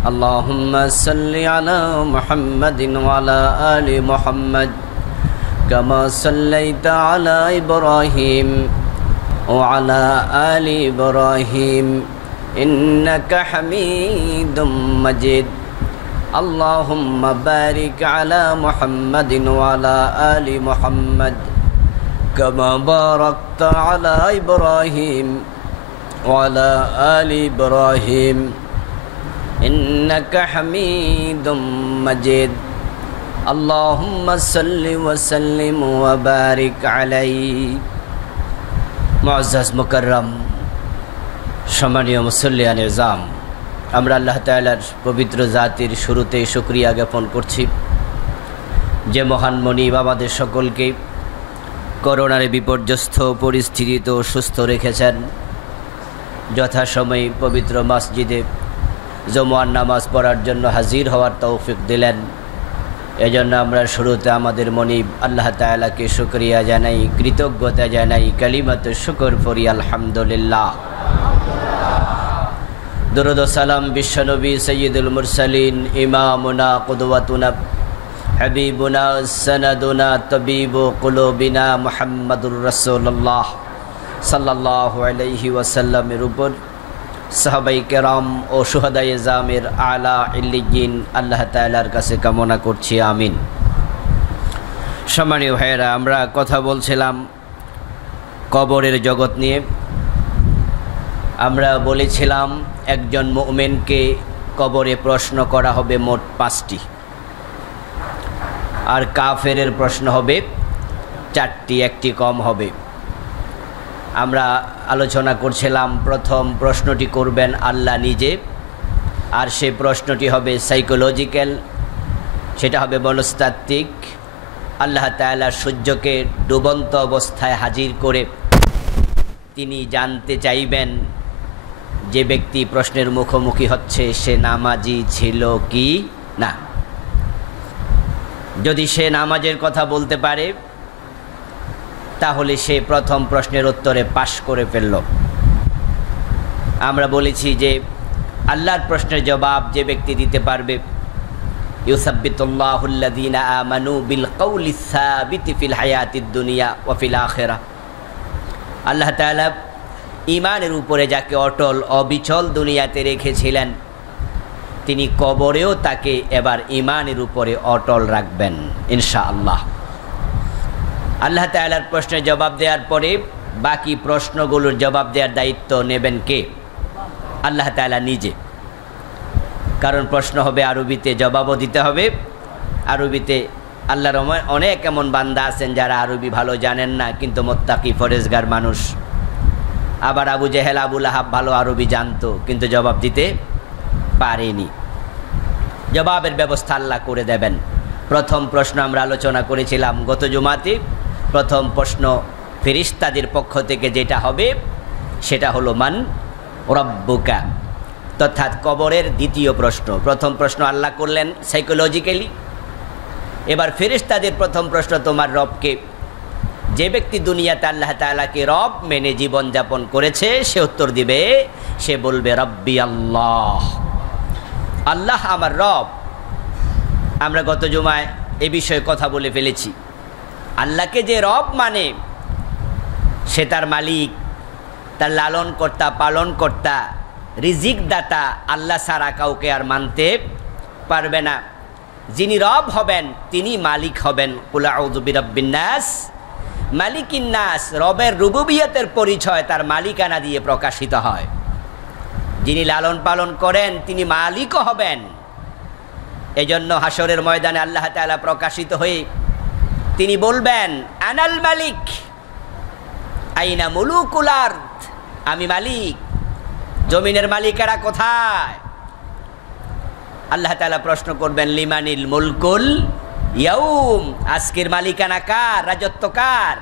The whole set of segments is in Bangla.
اللهم صل على محمد وعلى آل محمد كما صليت على إبراهيم وعلى آل إبراهيم إنك حميد مجيد اللهم بارك على محمد وعلى آل محمد كما باركت على إبراهيم وعلى آل إبراهيم إنك حميد مجيد اللهم صل وسلم وبارك عليه মুআজ্জাজ মুকাররম সম্মানীয় মুসল্লিয়ান ইজাম, আমরা আল্লাহ তাআলার পবিত্র জাতির শুরুতেই শুকরিয়া জ্ঞাপন করছি যে মহান মনিব আমাদের সকলকে করোনার বিপর্যস্ত পরিস্থিতিতে সুস্থ রেখেছেন। যথাসময়ে পবিত্র মসজিদে জুমার নামাজ পড়ার জন্য হাজির হওয়ার তৌফিক দিলেন। এজন্য আমরা শুরুতে আমাদের মনিব আল্লাহ তাআলাকে শুকরিয়া জানাই, কৃতজ্ঞতা জানাই, কালিমাতুশ শুকর পড়ি আলহামদুলিল্লাহ। দরুদ ও সালাম বিশ্বনবী সাইয়্যিদুল মুরসালিন ইমামুনা কুদওয়াতুনা হাবিবুনা সানাদুনা তাবিবু কুলুবিনা মুহাম্মাদুর রাসূলুল্লাহ সাল্লাল্লাহু আলাইহি ওয়াসাল্লামের উপর, সাহাবায়ে কেরাম ও শুহাদায়ে জামের আলা ইল্লিয়িন আল্লাহ তাআলার কাছে কামনা করছি, আমিন। সম্মানীয় ভাইয়েরা, আমরা কথা বলছিলাম কবরের জগৎ নিয়ে। আমরা বলেছিলাম একজন মুমিনকে কবরে প্রশ্ন করা হবে মোট 5টি, আর কাফেরের প্রশ্ন হবে 4টি, একটি কম হবে। আমরা আলোচনা করছিলাম প্রথম প্রশ্নটি করবেন আল্লাহ নিজে, আর সেই প্রশ্নটি হবে সাইকোলজিক্যাল, সেটা হবে মনস্তাত্ত্বিক। আল্লাহ তাআলা সূর্যকে ডুবন্ত অবস্থায় হাজির করে তিনি জানতে চাইবেন যে ব্যক্তি প্রশ্নের মুখোমুখি হচ্ছে সে নামাজি ছিল কি না। যদি সে নামাজের কথা বলতে পারে তাহলে সে প্রথম প্রশ্নের উত্তরে পাশ করে ফেলল। আমরা বলেছি যে আল্লাহর প্রশ্নের জবাব যে ব্যক্তি দিতে পারবে, ইউসাব্বিতুল্লাহুল্লাযীনা আমানু বিল কওলিস সাবিতি ফিল হায়াতিদ দুনিয়া ওয়া ফিল আখিরাহ। আল্লাহ তাআলা ঈমানের উপরে যাকে অটল অবিচল দুনিয়াতে রেখেছিলেন, তিনি কবরেও তাকে এবার ঈমানের উপরে অটল রাখবেন ইনশাআল্লাহ। আল্লাহ তাআলার প্রশ্নের জবাব দেওয়ার পরে বাকি প্রশ্নগুলোর জবাব দেওয়ার দায়িত্ব নেবেন কে? আল্লাহ তাআলা নিজে। কারণ প্রশ্ন হবে আরবিতে, জবাবও দিতে হবে আরবিতে। আল্লাহর অনেক এমন বান্দা আছেন যারা আরবি ভালো জানেন না, কিন্তু মুত্তাকি ফরেজগার মানুষ। আবার আবু জেহেল আবু লাহাব ভালো আরবি জানতো, কিন্তু জবাব দিতে পারেনি। জবাবের ব্যবস্থা আল্লাহ করে দেবেন। প্রথম প্রশ্ন আমরা আলোচনা করেছিলাম গত জুমাতে। প্রথম প্রশ্ন ফেরেশতাদের পক্ষ থেকে যেটা হবে সেটা হলো মান রব্বুকা, অর্থাৎ কবরের দ্বিতীয় প্রশ্ন। প্রথম প্রশ্ন আল্লাহ করলেন সাইকোলজিক্যালি, এবার ফেরেশতাদের প্রথম প্রশ্ন তোমার রবকে। যে ব্যক্তি দুনিয়াতে আল্লাহ তাআলাকে রব মেনে জীবনযাপন করেছে সে উত্তর দিবে, সে বলবে রব্বি আল্লাহ, আল্লাহ আমার রব। আমরা গত জুমায় এ বিষয়ে কথা বলে ফেলেছি। আল্লাহকে যে রব মানে সে তার মালিক, তার লালন কর্তা, পালন কর্তা, রিজিক দাতা। আল্লাহ ছাড়া কাউকে আর মানতে পারবে না। যিনি রব হবেন তিনি মালিক হবেন। কুল আউযু বিরাব্বিন নাস মালিকিন নাস। রবের রুবুবিয়তের পরিচয় তার মালিকানা দিয়ে প্রকাশিত হয়। যিনি লালন পালন করেন তিনি মালিকও হবেন। এজন্য হাসরের ময়দানে আল্লাহ তাআলা প্রকাশিত হয়ে তিনি বলবেন আনাল মালিক আইনা মুলুকুল আরদ, আমি মালিক, জমিনের মালিকেরা কোথায়? আল্লাহ তাআলা প্রশ্ন করবেন লিমানিল মুলকুল ইয়াউম, আজকের মালিকানা কার, রাজত্ব কার?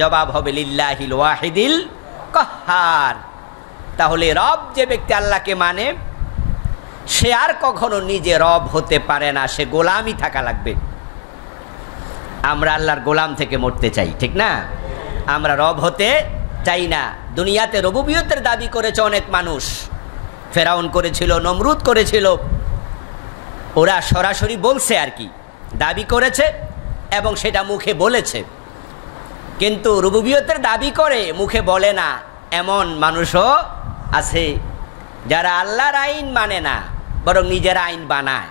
জবাব হবে লিল্লাহিল ওয়াহিদিল কাহ্হার। তাহলে রব যে ব্যক্তি আল্লাহকে মানে সে আর কখনো নিজে রব হতে পারে না, সে গোলামই থাকা লাগবে। আমরা আল্লাহর গোলাম থেকে মরতে চাই, ঠিক না? আমরা রব হতে চাই না। দুনিয়াতে রুবুবিয়তের দাবি করেছে অনেক মানুষ, ফেরাউন করেছিল, নমরুদ করেছিল। ওরা সরাসরি বলছে আর কি, দাবি করেছে এবং সেটা মুখে বলেছে। কিন্তু রুবুবিয়তের দাবি করে মুখে বলে না এমন মানুষও আছে যারা আল্লাহর আইন মানে না, বরং নিজেরা আইন বানায়।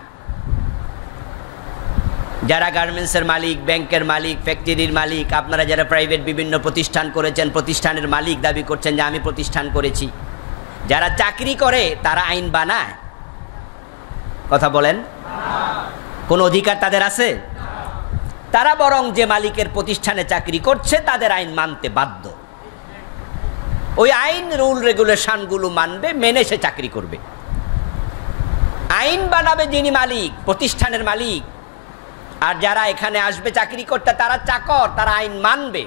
যারা গার্মেন্টসের মালিক, ব্যাংকের মালিক, ফ্যাক্টরির মালিক, আপনারা যারা প্রাইভেট বিভিন্ন প্রতিষ্ঠান করেছেন, প্রতিষ্ঠানের মালিক দাবি করছেন যে আমি প্রতিষ্ঠান করেছি। যারা চাকরি করে তারা আইন বানায়। কথা বলেন, কোন অধিকার তাদের আছে? তারা বরং যে মালিকের প্রতিষ্ঠানে চাকরি করছে তাদের আইন মানতে বাধ্য। ওই আইন, রুল রেগুলেশনগুলো মানবে, মেনে সে চাকরি করবে। আইন বানাবে যিনি মালিক, প্রতিষ্ঠানের মালিক, আর যারা এখানে আসবে চাকরি করতে তারা চাকর, তারা আইন মানবে।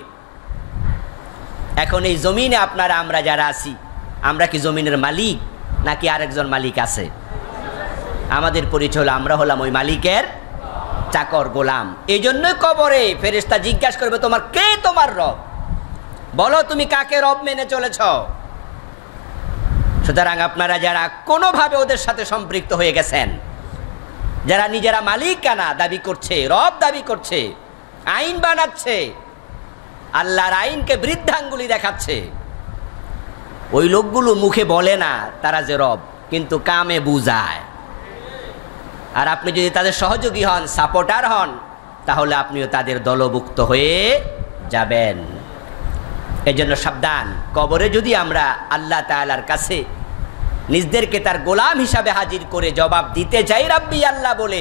এখন এই জমিনে আপনারা আমরা যারা আছি, আমরা কি জমিনের মালিক নাকি আরেকজন মালিক আছে? আমাদের পরিচয় হলো আমরা হলাম ওই মালিকের চাকর, গোলাম। এই জন্যই কবরে ফেরেশতা জিজ্ঞাসা করবে তোমার কে তোমার রব, বলো তুমি কাকে রব মেনে চলেছ। সুতরাং আপনারা যারা কোনোভাবে ওদের সাথে সম্পৃক্ত হয়ে গেছেন, যারা নিজেরা মালিকানা দাবি করছে, রব দাবি করছে, আইন বানাচ্ছে, আল্লাহর আইনকে বৃদ্ধাঙ্গুলি দেখাচ্ছে, ওই লোকগুলো মুখে বলে না তারা যে রব, কিন্তু কামে বুঝায়। আর আপনি যদি তাদের সহযোগী হন, সাপোর্টার হন, তাহলে আপনিও তাদের দলভুক্ত হয়ে যাবেন। এজন্য সাবধান, কবরে যদি আমরা আল্লাহ তাআলার কাছে নিজদেরকে তার গোলাম হিসাবে হাজির করে জবাব দিতে চাই রাব্বি আল্লাহ বলে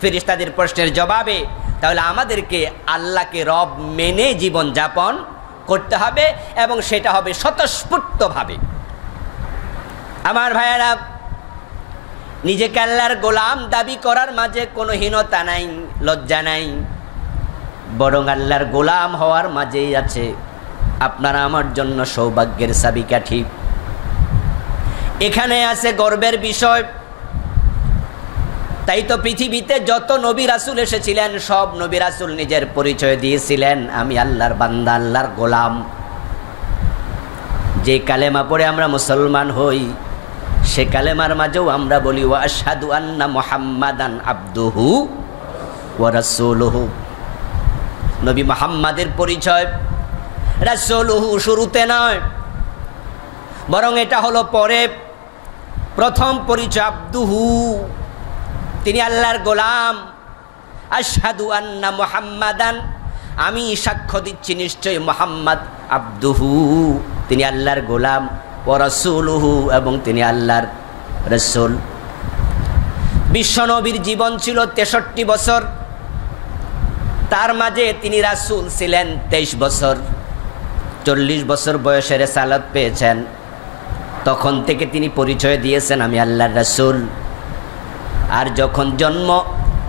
ফেরেশতাদের প্রশ্নের জবাবে, তাহলে আমাদেরকে আল্লাহকে রব মেনে জীবন যাপন করতে হবে, এবং সেটা হবে স্বতঃস্ফূর্তভাবে। আমার ভাইয়েরা, নিজেকে আল্লাহর গোলাম দাবি করার মাঝে কোনো হীনতা নাই, লজ্জা নাই, বরং আল্লাহর গোলাম হওয়ার মাঝেই আছে আপনারা আমার জন্য সৌভাগ্যের চাবিকাঠি। এখানে আছে গর্বের বিষয়। তাই তো পৃথিবীতে যত নবী রাসূল এসেছিলেন, সব নবী রাসূল নিজের পরিচয় দিয়েছিলেন আমি আল্লাহর বান্দা, আল্লাহর গোলাম। যে কালেমা পড়ে আমরা মুসলমান হই, সে কালেমার মাঝেও আমরা বলি ওয়া আশহাদু আন্না মুহাম্মাদান আবদুহু ওয়া রাসূলুহু। নবী মুহাম্মাদের পরিচয় রাসূলুহু শুরুতে নয়, বরং এটা হলো পরে। প্রথম পরিচয় আবদুহু, তিনি আল্লাহর গোলাম। আশহাদু আন্না মুহাম্মাদান, আমি সাক্ষ্য দিচ্ছি নিশ্চয়ই মুহাম্মদ আবদুহু, তিনি আল্লাহর গোলাম, ওয়া রাসূলুহু, এবং তিনি আল্লাহর রাসূল। বিশ্বনবীর জীবন ছিল 63 বছর, তার মাঝে তিনি রাসূল ছিলেন 23 বছর। 40 বছর বয়সে রিসালাত পেয়েছেন, তখন থেকে তিনি পরিচয় দিয়েছেন আমি আল্লাহর রাসূল। আর যখন জন্ম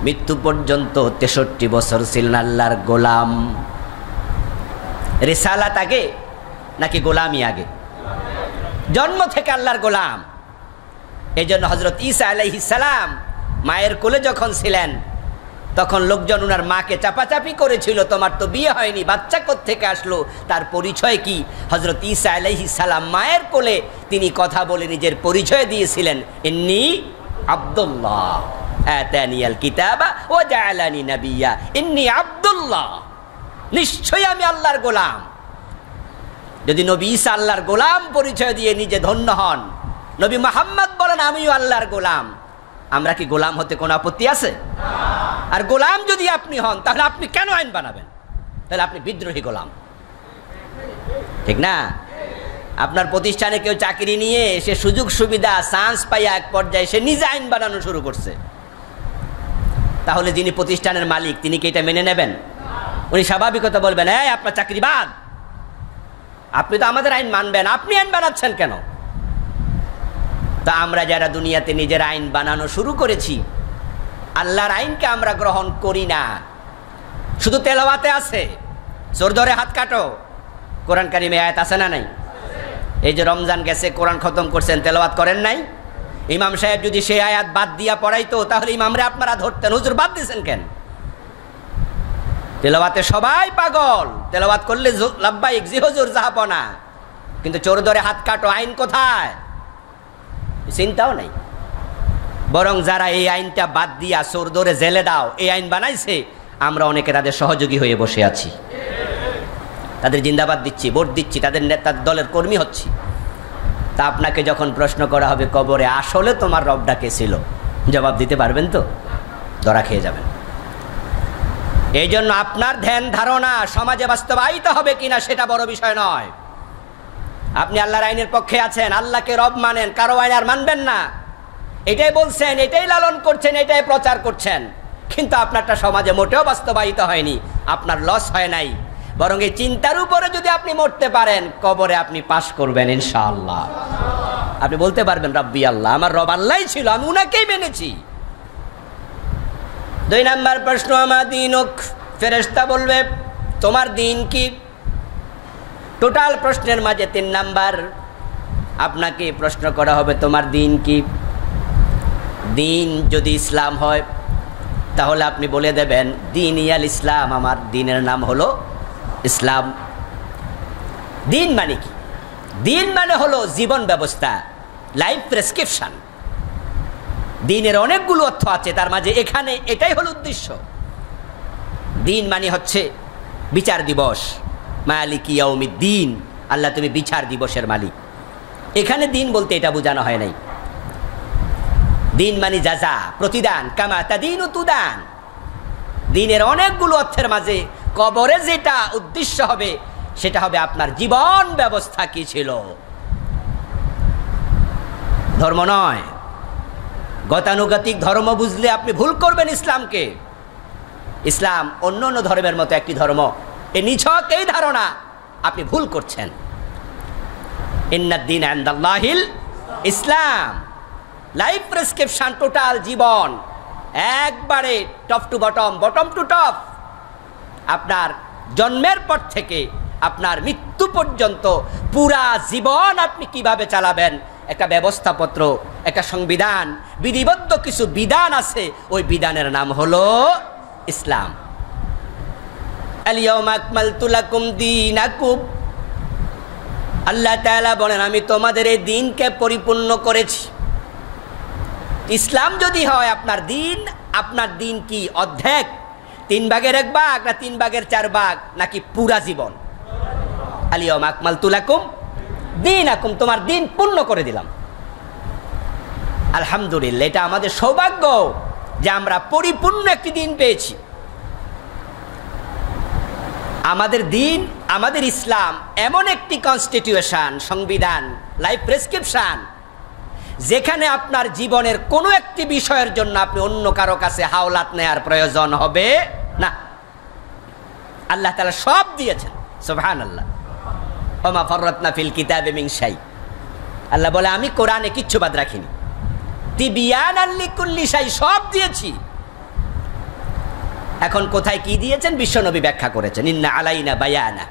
মৃত্যু পর্যন্ত 63 বছর ছিলেন আল্লাহর গোলাম। রিসালাত আগে নাকি গোলামি আগে? জন্ম থেকে আল্লাহর গোলাম। এই জন্য হযরত ঈসা আলাইহিস সালাম মায়ের কোলে যখন ছিলেন, তখন লোকজন ওনার মাকে চাপাচাপি করেছিল, তোমার তো বিয়ে হয়নি, বাচ্চা কোত্থেকে আসলো, তার পরিচয় কি? হযরত ঈসা আলাইহিস সালাম মায়ের কোলে তিনি কথা বলে নিজের পরিচয় দিয়েছিলেন, ইন্নী আব্দুল্লাহ আতানিয়াল কিতাবা ওয়া জাআলানি নাবিয়্যা, ইন্নী আব্দুল্লাহ, নিশ্চয়ই আমি আল্লাহর গোলাম। যদি নবী ঈসা আল্লাহর গোলাম পরিচয় দিয়ে নিজে ধন্য হন, নবী মুহাম্মদ বলেন আমিও আল্লাহর গোলাম, আমরা কি গোলাম হতে কোনো আপত্তি আছে? আর গোলাম যদি আপনি হন, তাহলে আপনি কেন আইন বানাবেন? তাহলে আপনি বিদ্রোহী গোলাম, ঠিক না? আপনার প্রতিষ্ঠানে কেউ চাকরি নিয়ে সে সুযোগ সুবিধা চান্স পাইয়া এক পর্যায়ে সে নিজে আইন বানানো শুরু করছে, তাহলে যিনি প্রতিষ্ঠানের মালিক তিনি কি এটা মেনে নেবেন? উনি স্বাভাবিকতা বলবেন, এই আপনার চাকরি বাদ, আপনি তো আমাদের আইন মানবেন, আপনি আইন বানাচ্ছেন কেন? তা আমরা যারা দুনিয়াতে নিজের আইন বানানো শুরু করেছি, আল্লাহর আইনকে আমরা গ্রহণ করি না, শুধু তেলাওয়াতে আছে, জোর ধরে হাত কাটো। কোরআন কারিমে আয়াত আছে না নাই? এই যে রমজান গেছে, কোরআন খতম করছেন, তেলাওয়াত করেন নাই? ইমাম সাহেব যদি সেই আয়াত বাদ দিয়া পড়াইতো, তাহলে ইমামরে আপনারা ধরতেন, হুজুর বাদ দিয়েছেন কেন? তেলাওয়াতে সবাই পাগল, তেলাওয়াত করলে লাব্বাইক জি হুজুর যাহাবনা, কিন্তু চোর ধরে হাত কাটো, আইন কোথায়? চিন্তাও নাই। বরং যারা এই আইনটা বাদ দিয়া চোর ধরে জেলে দাও এই আইন বানাইছে, আমরা অনেকে তাদের সহযোগী হয়ে বসে আছি, তাদের জিন্দাবাদ দিচ্ছি, ভোট দিচ্ছি, তাদের নেতার দলের কর্মী হচ্ছি। তা আপনাকে যখন প্রশ্ন করা হবে কবরে, আসলে তোমার রবটা কে ছিল, জবাব দিতে পারবেন তো? ধরা খেয়ে যাবেন। এই জন্য আপনার ধ্যান ধারণা সমাজে বাস্তবায়িত হবে কিনা সেটা বড় বিষয় নয়। আপনি আল্লাহর আইনের পক্ষে আছেন, আল্লাহকে রব মানেন, কারো আইন আর মানবেন না, এটাই বলছেন, এটাই লালন করছেন, এটাই প্রচার করছেন, কিন্তু আপনারটা সমাজে মোটেও বাস্তবায়িত হয়নি, আপনার লস হয় নাই। বরং এই চিন্তার উপরে যদি আপনি মরতে পারেন, কবরে আপনি পাশ করবেন ইনশাআল্লাহ। আপনি বলতে পারবেন রব্বি আল্লাহ, আমার রব আল্লাহই ছিল, আমি উনাকেই মেনেছি। 2 নাম্বার প্রশ্ন, আমার দিনুক, ফেরেশতা বলবে তোমার দিন কি? টোটাল প্রশ্নের মাঝে 3 নাম্বার আপনাকে প্রশ্ন করা হবে তোমার দিন কি। দিন যদি ইসলাম হয় তাহলে আপনি বলে দেবেন দিন ইয়াল ইসলাম, আমার দিনের নাম হলো ইসলাম। দিন মানে কি? দিন মানে হলো জীবন ব্যবস্থা, লাইফ প্রেসক্রিপশন। দিনের অনেকগুলো অর্থ আছে, তার মাঝে এখানে এটাই হলো উদ্দেশ্য। দিন মানে হচ্ছে বিচার দিবস, মালিক ইয়াউমিদ্দিন, আল্লাহ তুমি বিচার দিবসের মালিক। এখানে দিন বলতে এটা বোঝানো হয় নাই। দিন মানে যাজা, প্রতিদান, কামা তাদিনু তুদান। দিনের অনেকগুলো অর্থের মাঝে কবরে যেটা উদ্দেশ্য হবে সেটা হবে আপনার জীবন ব্যবস্থা কি ছিল, ধর্ম নয়। গতানুগতিক ধর্ম বুঝলে আপনি ভুল করবেন ইসলামকে। ইসলাম অন্য অন্য ধর্মের মতো একটি ধর্ম, এই নিছক এই ধারণা আপনি ভুল করছেন। ইন্নাদ-দীন ইনদাল্লাহিল ইসলাম, লাইফ প্রেসক্রিপশন, টোটাল জীবন একবারে top to bottom, bottom to top, আপনার জন্মের পর থেকে আপনার মৃত্যু পর্যন্ত পুরা জীবন আপনি কিভাবে চালাবেন, একটা ব্যবস্থাপত্র, একটা সংবিধান, বিধিবদ্ধ কিছু বিধান আছে, ওই বিধানের নাম হলো ইসলাম। আল-ইয়াওমা আকমালতু লাকুম দীনাকুম, আল্লাহ তাআলা বলেন আমি তোমাদের এই দ্বীনকে পরিপূর্ণ করেছি। ইসলাম যদি হয় আপনার দিন, আপনার দিন কি অর্ধেক, 3 ভাগের 1 ভাগ, না 3 ভাগের 4 ভাগ, নাকি পুরা জীবন? আল-ইয়াওমা আকমালতু লাকুম দীনাকুম, তোমার দিন পূর্ণ করে দিলাম। আলহামদুলিল্লাহ, এটা আমাদের সৌভাগ্য যে আমরা পরিপূর্ণ একটি দিন পেয়েছি। আমাদের দিন, আমাদের ইসলাম এমন একটি কনস্টিটিউশন, সংবিধান, লাইফ প্রেসক্রিপশন, যেখানে আপনার জীবনের কোনো একটি বিষয়ের জন্য আপনি অন্য কারো কাছে হাওলাত নেয়ার প্রয়োজন হবে না। আল্লাহ তাআলা সব দিয়েছেন, সুবহানাল্লাহ। ওমা ফাররাতনা ফিল কিতাবি মিন শাই, আল্লাহ বলে আমি কোরআনে কিচ্ছু বাদ রাখিনি, তিবিয়ানাল লিকুল্লি শাই, সব দিয়েছি। এখন কোথায় কি দিয়েছেন বিশ্বনবী ব্যাখ্যা করেছেন, ইন্না আলাইনা বায়ানা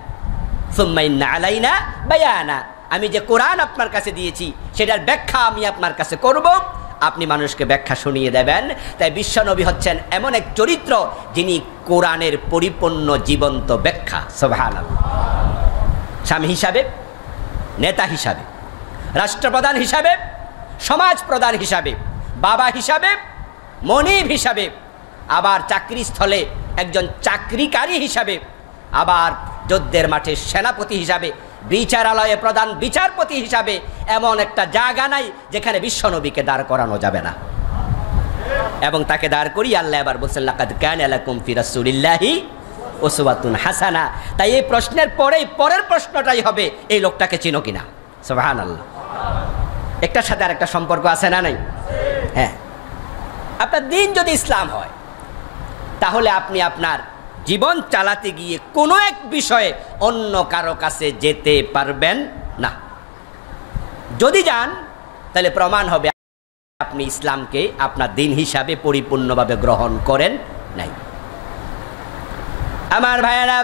সুম্মা ইন্না আলাইনা বায়ানা। আমি যে কোরআন আপনার কাছে দিয়েছি সেটার ব্যাখ্যা আমি আপনার কাছে করব, আপনি মানুষকে ব্যাখ্যা শুনিয়ে দেবেন। তাই বিশ্বনবী হচ্ছেন এমন এক চরিত্র যিনি কোরআনের পরিপূর্ণ জীবন্ত ব্যাখ্যা। সুবহানাল্লাহ। স্বামী হিসাবে, নেতা হিসাবে, রাষ্ট্রপ্রধান হিসাবে, সমাজ প্রধান হিসাবে, বাবা হিসাবে, মনিব হিসাবে, আবার চাকরি স্থলে একজন চাকরিকারী হিসাবে, আবার যুদ্ধের মাঠে সেনাপতি হিসাবে, বিচারালয়ে প্রধান বিচারপতি হিসাবে এমন একটা জায়গা নাই যেখানে বিশ্বনবীকে দাঁড় করানো যাবে না। এবং তাকে দাঁড় করিয়ে আল্লাহ এবার বলছেন লাকাদ কানা লাকুম ফি রাসূলিল্লাহি উসওয়াতুন হাসানা। তাই এই প্রশ্নের পরেই পরের প্রশ্নটাই হবে এই লোকটাকে চিনো কিনা। সুবহানাল্লাহ। একটার সাথে আরেকটা সম্পর্ক আছে না নাই? হ্যাঁ, আপনার দিন যদি ইসলাম হয় তাহলে আপনি আপনার জীবন চালাতে গিয়ে কোনো এক বিষয়ে অন্য কারো কাছে যেতে পারবেন না। যদি যান তাহলে প্রমাণ হবে আপনি ইসলামকে আপনার দিন হিসাবে পরিপূর্ণভাবে গ্রহণ করেন নাই। আমার ভাইয়েরা,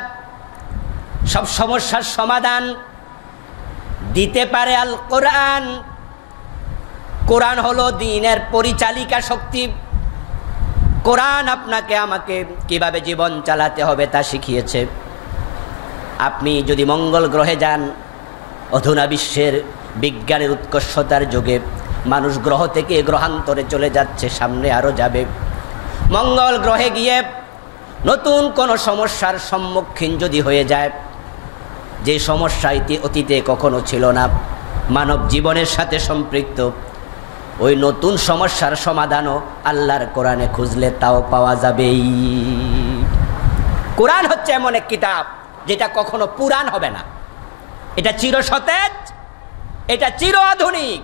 সব সমস্যার সমাধান দিতে পারে আল কোরআন। কোরআন হলো দ্বীনের পরিচালিকা শক্তি। কোরআন আপনাকে আমাকে কিভাবে জীবন চালাতে হবে তা শিখিয়েছে। আপনি যদি মঙ্গল গ্রহে যান, অধুনা বিশ্বের বিজ্ঞানের উৎকর্ষতার যুগে মানুষ গ্রহ থেকে গ্রহান্তরে চলে যাচ্ছে, সামনে আরও যাবে। মঙ্গল গ্রহে গিয়ে নতুন কোনো সমস্যার সম্মুখীন যদি হয়ে যায়, যে সমস্যা অতীতে কখনো ছিল না, মানব জীবনের সাথে সম্পৃক্ত, ওই নতুন সমস্যার সমাধানও আল্লাহর কোরআনে খুঁজলে তাও পাওয়া যাবেই। কোরআন হচ্ছে এমন এক কিতাব যেটা কখনো পুরান হবে না। এটা চির সতেজ, এটা চির আধুনিক,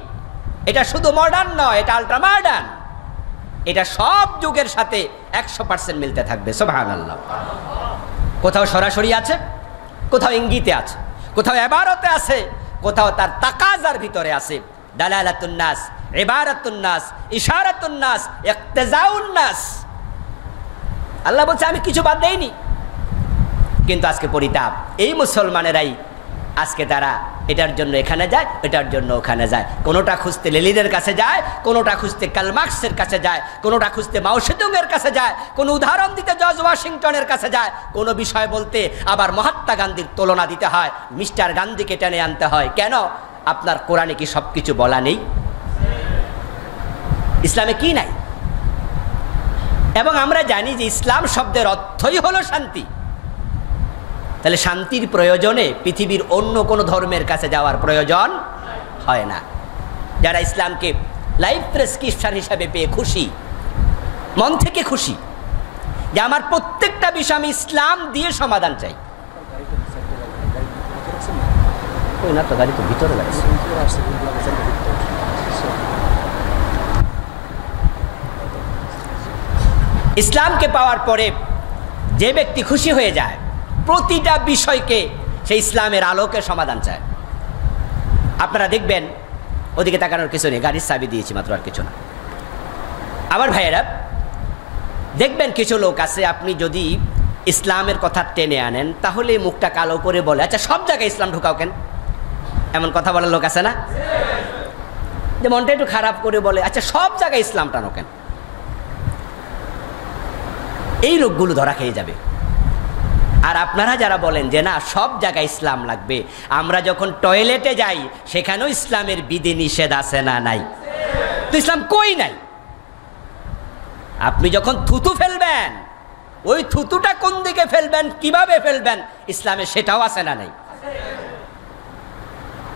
এটা শুধু মডার্ন নয়, এটা আল্ট্রা মডার্ন। এটা সব যুগের সাথে 100% মিলতে থাকবে। সুবহানাল্লাহ। কোথাও সরাসরি আছে, কোথাও ইঙ্গিতে আছে, কোথাও ইবারতে আছে, কোথাও তার তাকাজার ভিতরে আছে। দালালাতুন নাস, ইবারাতুন নাস, ইশারাতুন নাস, ইক্তিজাউন নাস। আল্লাহ বলছে আমি কিছু বাদ দেইনি। কিন্তু আজকে পরিতাপ, এই মুসলমানেরাই আজকে তারা এটার জন্য এখানে যায়, এটার জন্য ওখানে যায়। কোনোটা খুঁজতে লেলিনের কাছে যায়, কোনোটা খুঁজতে কার্ল মার্কসের কাছে যায়, কোনোটা খুঁজতে মাও সেতুংয়ের কাছে যায়, কোনো উদাহরণ দিতে জর্জ ওয়াশিংটনের কাছে যায়, কোনো বিষয় বলতে আবার মহাত্মা গান্ধীর তুলনা দিতে হয়, মিস্টার গান্ধীকে টেনে আনতে হয়। কেন? আপনার কোরআনে কি সব কিছু বলা নেই? ইসলামে কি নাই? এবং আমরা জানি যে ইসলাম শব্দের অর্থই হলো শান্তি। তাহলে শান্তির প্রয়োজনে পৃথিবীর অন্য কোনো ধর্মের কাছে যাওয়ার প্রয়োজন হয় না। যারা ইসলামকে লাইফ প্রেসক্রিপশন হিসাবে পেয়ে খুশি, মন থেকে খুশি যে আমার প্রত্যেকটা বিষয় আমি ইসলাম দিয়ে সমাধান চাই। না তো, গাড়ি তো ভিতরে লাগছে। ইসলামকে পাওয়ার পরে যে ব্যক্তি খুশি হয়ে যায়, প্রতিটা বিষয়কে সে ইসলামের আলোকে সমাধান চায়। আপনারা দেখবেন, ওদিকে তাকানোর কিছু নেই, গাড়ির চাবি দিয়েছি মাত্র, আর কিছু না। আমার ভাইয়েরা দেখবেন কিছু লোক আছে, আপনি যদি ইসলামের কথা টেনে আনেন তাহলে মুখটা কালো করে বলে, আচ্ছা সব জায়গায় ইসলাম ঢুকাও কেন? এমন কথা বলার লোক আছে না? যে মনটা একটু খারাপ করে বলে, আচ্ছা সব জায়গায় ইসলাম টানো কেন? এই লোকগুলো ধরা খেয়ে যাবে। আর আপনারা যারা বলেন যে না সব জায়গায় ইসলাম লাগবে, আমরা যখন টয়লেটে যাই সেখানেও ইসলামের বিধি নিষেধ আছে না নাই? তো ইসলাম কই নাই? আপনি যখন থুতু ফেলবেন, ওই থুতুটা কোন দিকে ফেলবেন, কিভাবে ফেলবেন, ইসলামে সেটাও আছে না নাই?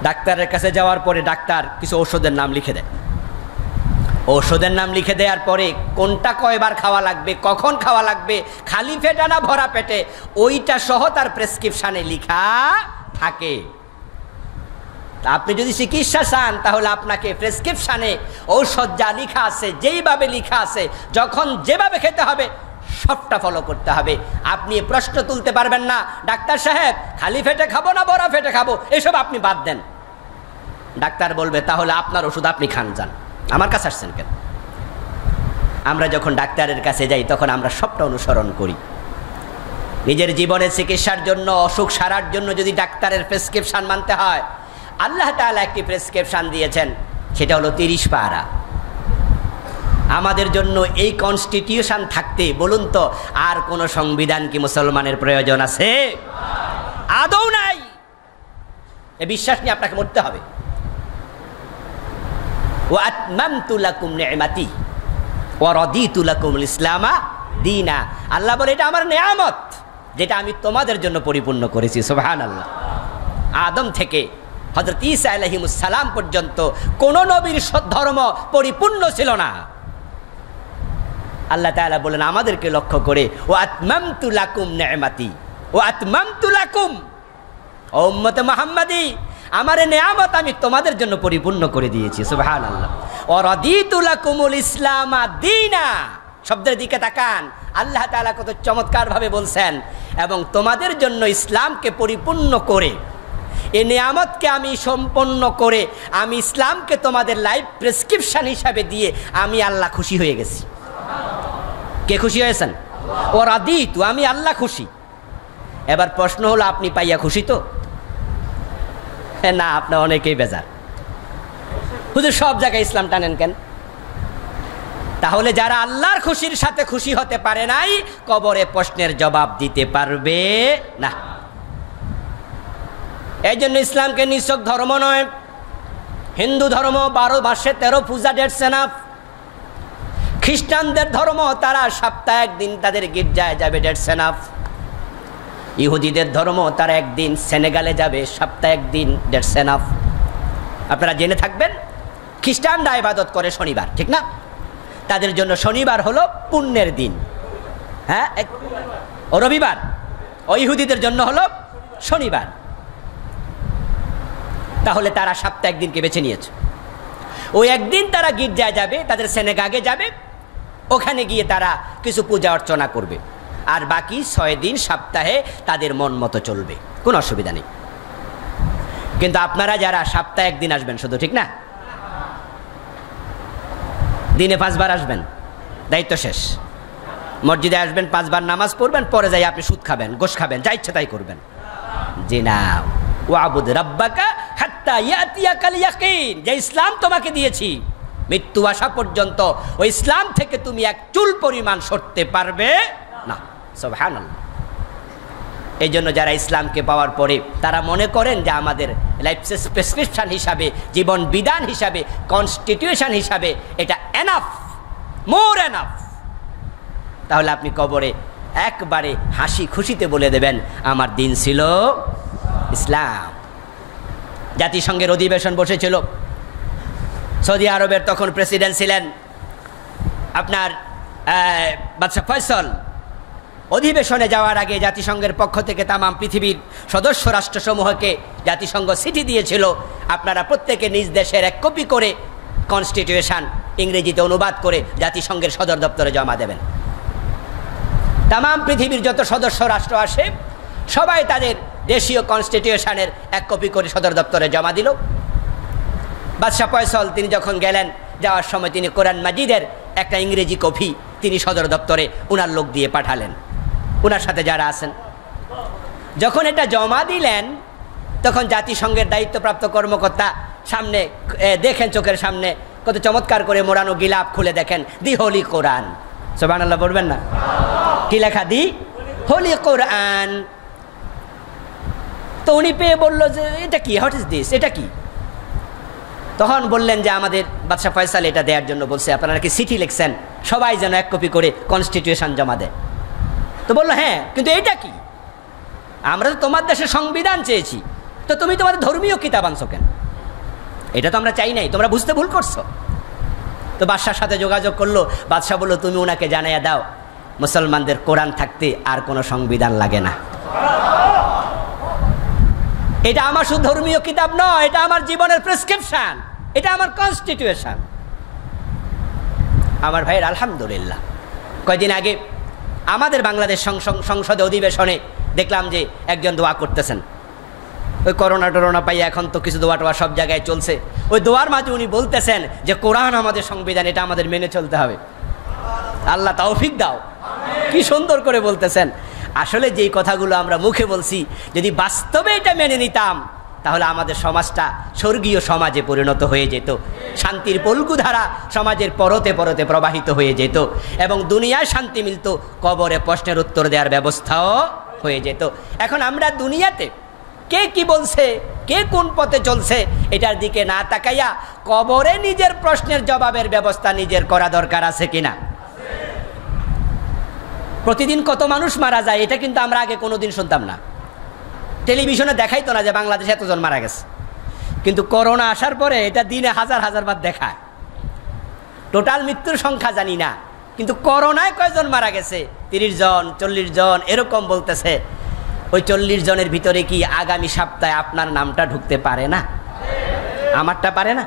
ডাক্তারের কাছে যাওয়ার পরে ডাক্তার কিছু ঔষধের নাম লিখে দেয়। ঔষধের নাম লিখে দেওয়ার পরে কোনটা কয়বার খাওয়া লাগবে, কখন খাওয়া লাগবে, খালি পেটে না ভরা পেটে, ওইটা সহ তার প্রেসক্রিপশনে লেখা থাকে। আপনি যদি চিকিৎসা চান তাহলে আপনাকে প্রেসক্রিপশনে ঔষধ যা লেখা আছে, যেইভাবে লেখা আছে, যখন যেভাবে খেতে হবে সবটা ফলো করতে হবে। আপনি প্রশ্ন তুলতে পারবেন না, ডাক্তার সাহেব খালি পেটে খাবো না ভরা পেটে খাবো, এসব আপনি বাদ দেন। ডাক্তার বলবে তাহলে আপনার ওষুধ আপনি খান, যান, আমার কাছে আসছেন কেন? আমরা যখন ডাক্তারের কাছে যাই তখন আমরা সবটা অনুসরণ করি। নিজের জীবনের চিকিৎসার জন্য, অসুখ সারার জন্য যদি ডাক্তারের প্রেসক্রিপশন মানতে হয়, আল্লাহ তাআলা একটি প্রেসক্রিপশন দিয়েছেন, সেটা হলো 30 পারা। আমাদের জন্য এই কনস্টিটিউশন থাকতে বলুন তো আর কোন সংবিধান কি মুসলমানের প্রয়োজন আছে? আদৌ নাই। এই বিশ্বাস নিয়ে আপনাকে মরতে হবে। ওয়া আতমামতু লাকুম নি'মাতি ওয়া রাদিতু লাকুমুল ইসলামা দীনা। আল্লাহ বলে এটা আমার নেয়ামত যেটা আমি তোমাদের জন্য পরিপূর্ণ করেছি। সুবহানাল্লাহ। আদম থেকে হযরত ঈসা আলাইহিস সালাম পর্যন্ত কোন নবীর ধর্ম পরিপূর্ণ ছিল না। আল্লাহ তাআলা বলেন আমাদেরকে লক্ষ্য করে, ওয়া আতমামতু লাকুম নি'মাতি ওয়া আতমামতু লাকুম, ও উম্মতে মুহাম্মাদি আমার নেয়ামত আমি তোমাদের জন্য পরিপূর্ণ করে দিয়েছি। সুবহানাল্লাহ। ওয়া রাদিতু লাকুমুল ইসলামা দীনা, শব্দের দিকে তাকান, আল্লাহ তাআলা কত চমৎকার ভাবে বলছেন, এবং তোমাদের জন্য ইসলামকে পরিপূর্ণ করে, এই নিয়ামতকে আমি সম্পন্ন করে, আমি ইসলামকে তোমাদের লাইফ প্রেসক্রিপশন হিসাবে দিয়ে আমি আল্লাহ খুশি হয়ে গেছি। কে খুশি হয়েছেন? ও রাদিতু, আমি আল্লাহ খুশি। এবার প্রশ্ন হলো আপনি পাইয়া খুশি তো? না, আপনার অনেকেই বেজার। হুজুর সব জায়গায় ইসলাম টানেন কেন? তাহলে যারা আল্লাহর খুশির সাথে খুশি হতে পারে নাই, কবরে প্রশ্নের জবাব দিতে পারবে না। এই জন্য ইসলামকে নিছক ধর্ম নয়, হিন্দু ধর্ম 12 মাসে 13 পূজা, ডেটস এনাফ। খ্রিস্টানদের ধর্ম তারা সপ্তাহে একদিন তাদের গির্জায় যাবে, ডেটস এনাফ। ইহুদিদের ধর্ম তারা একদিন সেনেগালে যাবে, সপ্তাহে একদিন, ডেটস এনাফ। আপনারা জেনে থাকবেন খ্রিস্টানরা ইবাদত করে শনিবার, ঠিক না? তাদের জন্য শনিবার হলো পুণ্যের দিন, হ্যাঁ, ও রবিবার। ও ইহুদিদের জন্য হলো শনিবার। তাহলে তারা সপ্তাহে একদিনকে বেছে নিয়েছে। ওই একদিন তারা গির্জায় যাবে, তাদের সেনেগাগে যাবে, ওখানে গিয়ে তারা কিছু পূজা অর্চনা করবে। আর বাকি 6 দিন সপ্তাহে তাদের মন মতো চলবে, কোনো অসুবিধা নেই। কিন্তু আপনারা যারা সপ্তাহে একদিন আসবেন শুধু, ঠিক না? দিনে 5 বার আসবেন, দায়িত্ব শেষ। মসজিদে আসবেন, 5 বার নামাজ পড়বেন, পরে যাই আপনি সুদ খাবেন, গোশ খাবেন, যা ইচ্ছে তাই করবেন। জি না, ওয়াবুদ রাব্বাকা হাত্তা ইয়াতিয়াকাল ইয়াকিন। যে ইসলাম তোমাকে দিয়েছি, মৃত্যু আসা পর্যন্ত ওই ইসলাম থেকে তুমি এক চুল পরিমাণ সরতে পারবে না। সুবহানাল্লাহ। এই জন্য যারা ইসলামকে পাওয়ার পরে তারা মনে করেন যে আমাদের লাইফ প্রেসক্রিপশন হিসাবে, জীবন বিধান হিসাবে, কনস্টিটিউশন হিসাবে এটা এনাফ, মোর এনাফ। তাহলে আপনি কবরে একবারে হাসি খুশিতে বলে দেবেন আমার দিন ছিল ইসলাম। জাতিসংঘের অধিবেশন বসেছিল, সৌদি আরবের তখন প্রেসিডেন্ট ছিলেন আপনার বাদশাহ ফয়সল। অধিবেশনে যাওয়ার আগে জাতিসংঘের পক্ষ থেকে তামাম পৃথিবীর সদস্য রাষ্ট্রসমূহকে জাতিসংঘ চিঠি দিয়েছিল, আপনারা প্রত্যেকে নিজ দেশের 1 কপি করে কনস্টিটিউশন ইংরেজিতে অনুবাদ করে জাতিসংঘের সদর দপ্তরে জমা দেবেন। তামাম পৃথিবীর যত সদস্য রাষ্ট্র আসে সবাই তাদের দেশীয় কনস্টিটিউশনের 1 কপি করে সদর দপ্তরে জমা দিল। বাদশাহ ফয়সল তিনি যখন গেলেন, যাওয়ার সময় তিনি কোরআন মাজিদের একটা ইংরেজি কপি তিনি সদর দপ্তরে উনার লোক দিয়ে পাঠালেন, উনার সাথে যারা আছেন। যখন এটা জমা দিলেন তখন জাতিসংঘের দায়িত্বপ্রাপ্ত কর্মকর্তা সামনে দেখেন, চোখের সামনে কত চমৎকার করে মোড়ানো গিলাপ খুলে দেখেন দি হোলি কোরআন। সুবহানাল্লাহ বলবেন না? কি লেখা? দি হোলি কোরআন। তো উনি পেয়ে বলল যে এটা কি, হোয়াট ইজ দিস, এটা কি? তখন বললেন যে আমাদের বাদশাহ ফয়সাল এটা দেওয়ার জন্য বলছে, আপনারা কি চিঠি লিখছেন সবাই যেন 1 কপি করে কনস্টিটিউশন জমা দেয়? তো বললো হ্যাঁ, কিন্তু এটা কি? আমরা তো তোমার দেশের সংবিধান চেয়েছি, তো তুমি তোমাদের ধর্মীয় কিতাব আনছো কেন? এটা তো আমরা চাই নাই, তোমরা বুঝতে ভুল করছো। তো বাদশার সাথে যোগাযোগ করলো, বাদশাহ বললো তুমি ওনাকে জানাইয়া দাও মুসলমানদের কোরআন থাকতে আর কোনো সংবিধান লাগে না। এটা আমার শুধু ধর্মীয় কিতাব নয়, এটা আমার জীবনের প্রেসক্রিপশন, এটা আমার কনস্টিটিউশন। আমার ভাইয়ের আলহামদুলিল্লাহ, কয়েকদিন আগে আমাদের বাংলাদেশ সংসদে অধিবেশনে দেখলাম যে একজন দোয়া করতেছেন। ওই করোনা পাই এখন তো কিছু দোয়া টোয়া সব জায়গায় চলছে, ওই দোয়ার মাঝে উনি বলতেছেন যে কোরআন আমাদের সংবিধান, এটা আমাদের মেনে চলতে হবে। আল্লাহ তৌফিক দাও। কি সুন্দর করে বলতেছেন। আসলে যেই কথাগুলো আমরা মুখে বলছি যদি বাস্তবে এটা মেনে নিতাম তাহলে আমাদের সমাজটা স্বর্গীয় সমাজে পরিণত হয়ে যেত, শান্তির পলকুধারা সমাজের পরতে পরতে প্রবাহিত হয়ে যেত এবং দুনিয়ায় শান্তি মিলত, কবরে প্রশ্নের উত্তর দেওয়ার ব্যবস্থাও হয়ে যেত। এখন আমরা দুনিয়াতে কে কি বলছে, কে কোন পথে চলছে এটার দিকে না তাকাইয়া কবরে নিজের প্রশ্নের জবাবের ব্যবস্থা নিজের করা দরকার আছে কিনা। প্রতিদিন কত মানুষ মারা যায় এটা কিন্তু আমরা আগে কোনোদিন শুনতাম না, টেলিভিশনে দেখাইতো না যে বাংলাদেশে এতজন মারা গেছে, কিন্তু করোনা আসার পরে এটা দিনে হাজার হাজার বার দেখায়। টোটাল মৃত্যুর সংখ্যা জানি না, কিন্তু করোনায় কয়জন মারা গেছে, 30 জন 40 জন এরকম বলতেছে। ওই 40 জনের ভিতরে কি আগামী সপ্তাহে আপনার নামটা ঢুকতে পারে না? আমারটা পারে না?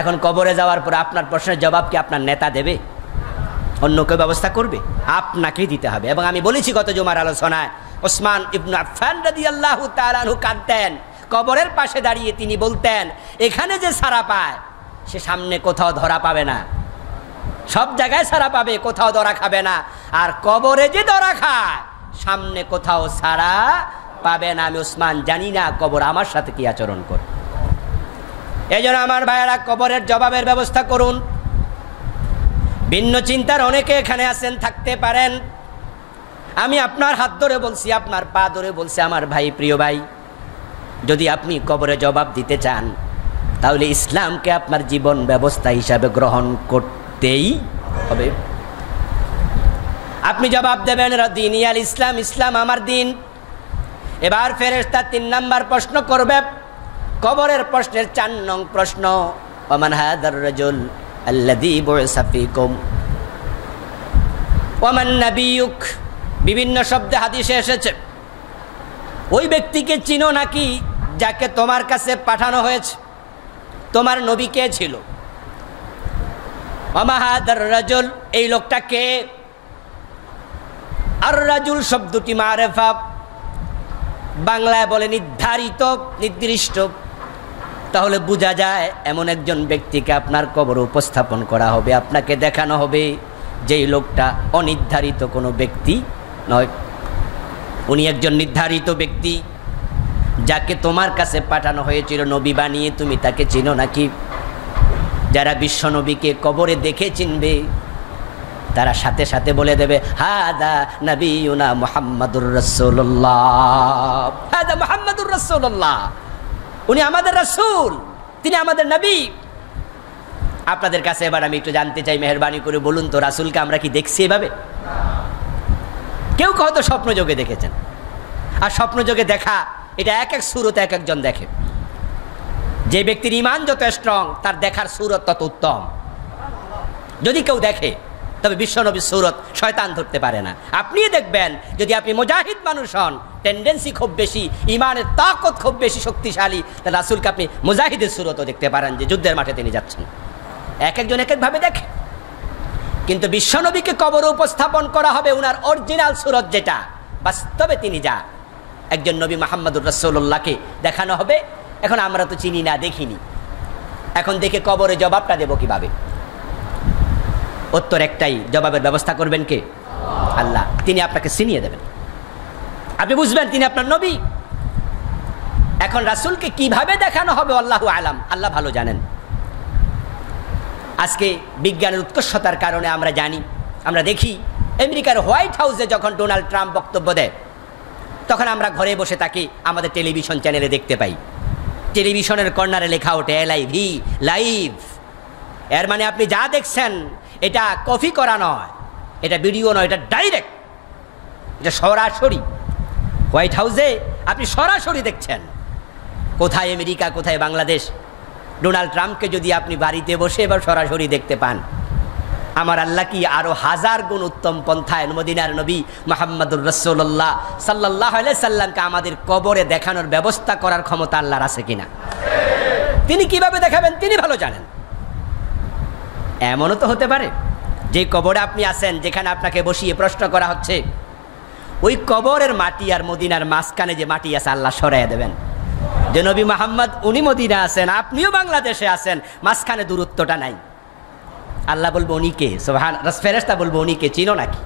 এখন কবরে যাওয়ার পর আপনার প্রশ্নের জবাব কি আপনার নেতা দেবে? অন্য কেউ ব্যবস্থা করবে? আপনাকেই দিতে হবে। এবং আমি বলেছি গত জুমার আলোচনায়, ওসমান ইবনে আফফান রাদিয়াল্লাহু তাআলা আনহু কাঁদতেন, কবরের পাশে দাঁড়িয়ে তিনি বলতেন এখানে যে ছাড়া পায় সে সামনে কোথাও ধরা পাবে না, সব জায়গায় ছাড়া পাবে, কোথাও ধরা খাবে না। আর কবরে যে ধরা খায় সামনে কোথাও ছাড়া পাবে না। আমি ওসমান জানি না কবর আমার সাথে কি আচরণ করে। এই জন্য আমার ভাইয়েরা কবরের জবাবের ব্যবস্থা করুন। ভিন্ন চিন্তার অনেকে এখানে আছেন, থাকতে পারেন। আমি আপনার হাত ধরে বলছি, আপনার পা ধরে বলছি, আমার ভাই, প্রিয় ভাই, যদি আপনি কবরে জবাব দিতে চান তাহলে ইসলামকে আপনার জীবন ব্যবস্থা হিসাবে গ্রহণ করতেই হবে। আপনি জবাব দেবেন দিনী আল ইসলাম, ইসলাম আমার দিন। এবার ফেরেশতা 3 নাম্বার প্রশ্ন করবে, কবরের প্রশ্নের 4 নং প্রশ্ন, ওমান হাদার রাজুল আল্লাযী বুইসা ফীকুম ওমান নাবিয়ুক। বিভিন্ন শব্দে হাদিসে এসেছে, ওই ব্যক্তিকে চিনো নাকি যাকে তোমার কাছে পাঠানো হয়েছে? তোমার নবী কে ছিল? ওমা হাদার রাজুল, এই লোকটা কে? আর রাজুল শব্দটি মারেফা, বাংলায় বলে নির্ধারিত, নির্দিষ্ট। তাহলে বোঝা যায় এমন একজন ব্যক্তিকে আপনার কবরে উপস্থাপন করা হবে, আপনাকে দেখানো হবে যেই লোকটা অনির্ধারিত কোনো ব্যক্তি নয়, উনি একজন নির্ধারিত ব্যক্তি যাকে তোমার কাছে পাঠানো হয়েছিল নবী বানিয়ে। তুমি তাকে চিনো নাকি? যারা বিশ্ব নবীকে কবরে দেখে চিনবে তারা সাথে সাথে বলে দেবে, হাদা নবিয়ুনা মুহাম্মাদুর রাসূলুল্লাহ, হাদা মুহাম্মাদুর রাসূলুল্লাহ, উনি আমাদের রাসূল, তিনি আমাদের নবী। আপনাদের কাছে এবার আমি একটু জানতে চাই, মেহেরবানি করে বলুন তো, রাসূলকে আমরা কি দেখছি এভাবে? কেউ হয়তো স্বপ্নযোগে দেখেছেন, আর স্বপ্নযোগে দেখা এটা এক এক সুরত এক একজন দেখে। যে ব্যক্তির ঈমান যত স্ট্রং তার দেখার সুরত তত উত্তম। যদি কেউ দেখে তবে বিশ্বনবীর সুরত শয়তান ধরতে পারে না। আপনিই দেখবেন, যদি আপনি মুজাহিদ মানুষ হন, টেন্ডেন্সি খুব বেশি, ঈমানের তাকত খুব বেশি শক্তিশালী, তাহলে রাসূলকে আপনি মুজাহিদের সুরতও দেখতে পারেন যে যুদ্ধের মাঠে তিনি যাচ্ছেন। এক একজন এক একভাবে দেখে। কিন্তু বিশ্বনবীকে কবরে উপস্থাপন করা হবে উনার অরিজিনাল সুরত, যেটা বাস্তবে তিনি যা একজন নবী মুহাম্মদুর রাসূলুল্লাহকে দেখানো হবে। এখন আমরা তো চিনি না, দেখিনি, এখন দেখে কবরে জবাবটা দেব কিভাবে? উত্তর একটাই, জবাবের ব্যবস্থা করবেন কে? আল্লাহ। তিনি আপনাকে চিনিয়ে দেবেন, আপনি বুঝবেন তিনি আপনার নবী। এখন রাসূলকে কিভাবে দেখানো হবে আল্লাহু আলাম, আল্লাহ ভালো জানেন। আজকে বিজ্ঞানের উৎকর্ষতার কারণে আমরা জানি, আমরা দেখি আমেরিকার হোয়াইট হাউসে যখন ডোনাল্ড ট্রাম্প বক্তব্য দেয় তখন আমরা ঘরে বসে তাকে আমাদের টেলিভিশন চ্যানেলে দেখতে পাই। টেলিভিশনের কর্নারে লেখা ওঠে LIV, লাইভ। এর মানে আপনি যা দেখছেন এটা কপি করা নয়, এটা ভিডিও নয়, এটা ডাইরেক্ট, এটা সরাসরি। হোয়াইট হাউসে আপনি সরাসরি দেখছেন। কোথায় আমেরিকা, কোথায় বাংলাদেশ? ডোনাল্ড ট্রাম্পকে যদি আপনি বাড়িতে বসে এবার সরাসরি দেখতে পান, আমার আল্লাহ কি আরো 1000 গুণ উত্তম পন্থায় মদিনার নবী মুহাম্মদুর রাসূলুল্লাহ সাল্লাল্লাহু আলাইহি সাল্লামকে আমাদের কবরে দেখানোর ব্যবস্থা করার ক্ষমতা আল্লাহর আছে কিনা? তিনি কিভাবে দেখাবেন তিনি ভালো জানেন। এমনও তো হতে পারে যে কবরে আপনি আছেন, যেখানে আপনাকে বসিয়ে প্রশ্ন করা হচ্ছে, ওই কবরের মাটি আর মদিনার মাঝখানে যে মাটি আছে আল্লাহ সরাইয়া দেবেন। যে নবী মুহাম্মদ উনি মদিনা আছেন, আপনিও বাংলাদেশে আছেন, মাঝখানে দূরত্বটা নাই। আল্লাহ বলবো উনি কে? সুবহানাল্লাহ। ফেরেশতা বলবো উনি কে, চিনো নাকি?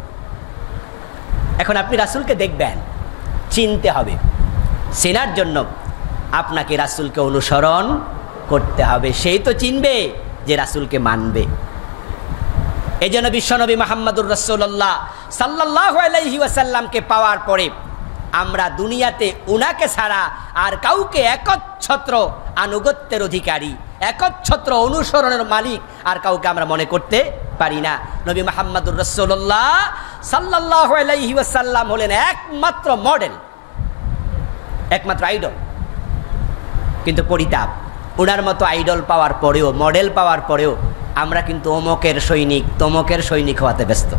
এখন আপনি রাসূলকে দেখবেন, চিনতে হবে। চেনার জন্য আপনাকে রাসূলকে অনুসরণ করতে হবে। সেই তো চিনবে যে রাসূলকে মানবে। এই জন্য বিশ্বনবী মুহাম্মদুর রাসূলুল্লাহ সাল্লাল্লাহু আলাইহি ওয়াসাল্লামকে পাওয়ার পরে আমরা দুনিয়াতে উনাকে ছাড়া আর কাউকে একচ্ছত্র আনুগত্যের অধিকারী, একচ্ছত্র অনুসরণের মালিক আর কাউকে আমরা মনে করতে পারি না। নবী মুহাম্মদুর রাসূলুল্লাহ সাল্লাল্লাহু আলাইহি ওয়াসাল্লাম হলেন একমাত্র মডেল, একমাত্র আইডল। কিন্তু পরিতাপ, ওনার মতো আইডল পাওয়ার পরেও, মডেল পাওয়ার পরেও আমরা কিন্তু অমকের সৈনিক তমকের সৈনিক হওয়াতে ব্যস্ত।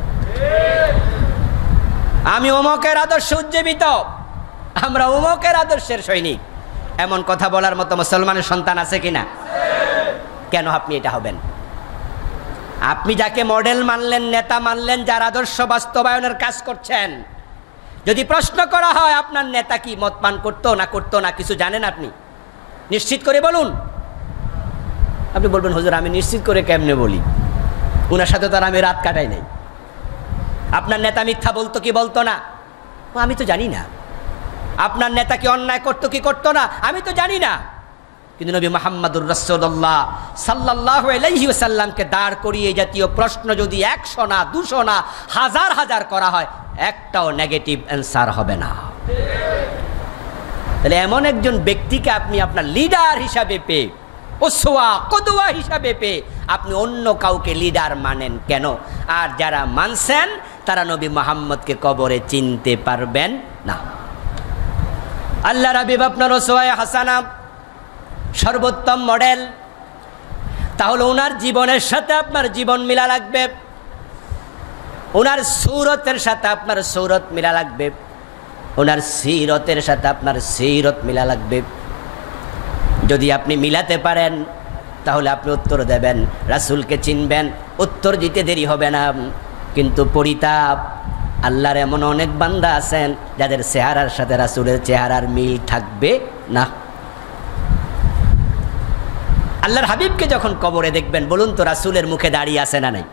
আমি অমকের আদর্শে উজ্জীবিত, আমরা অমকের আদর্শের সৈনিক, এমন কথা বলার মতো মুসলমানের সন্তান আছে কিনা? কেন আপনি এটা হবেন? আপনি যাকে মডেল মানলেন, নেতা মানলেন, যার আদর্শ বাস্তবায়নের কাজ করছেন, যদি প্রশ্ন করা হয় আপনার নেতা কি মদ পান করতো না কিছু জানেন আপনি? নিশ্চিত করে বলুন। আপনি বলবেন হুজুর আমি নিশ্চিত করে কেমনে বলি, ওনার সাথে তো আর আমি রাত কাটাই নাই। আপনার নেতা মিথ্যা বলতো কি বলতো না আমি তো জানি না। আপনার নেতা কি অন্যায় করতো কি করতো না আমি তো জানি না। কিন্তু নবী মুহাম্মদুর রাসূলুল্লাহ সাল্লাল্লাহু আলাইহি ওয়াসাল্লামকে দাঁড় করিয়ে এই জাতীয় প্রশ্ন যদি 100 না 200 না হাজার হাজার করা হয়, একটাও নেগেটিভ অ্যান্সার হবে না। তাহলে এমন একজন ব্যক্তিকে আপনি আপনার লিডার হিসাবে পেয়ে, উসওয়া কদওয়া হিসাবে পেয়ে আপনি অন্য কাউকে লিডার মানেন কেন? আর যারা মানছেন তারা নবী মুহাম্মদকে কবরে চিনতে পারবেন না। আল্লাহর হাবিব আপনার উসওয়ায়ে হাসানা, সর্বোত্তম মডেল। তাহলে ওনার জীবনের সাথে আপনার জীবন মিলা লাগবে, ওনার সূরতের সাথে আপনার সূরত মিলা লাগবে, ওনার সিরতের সাথে আপনার সিরত মিলা লাগবে। যদি আপনি মিলাতে পারেন তাহলে আপনি উত্তর দেবেন, রাসূলকে চিনবেন, উত্তর দিতে দেরি হবে না। কিন্তু পরিতাপ, আল্লাহর এমন অনেক বান্দা আছেন যাদের চেহারার সাথে রাসূলের চেহারার মিল থাকবে না। আল্লাহর হাবিবকে যখন কবরে দেখবেন, বলুন তো রাসূলের মুখে দাড়ি আছে না নাই?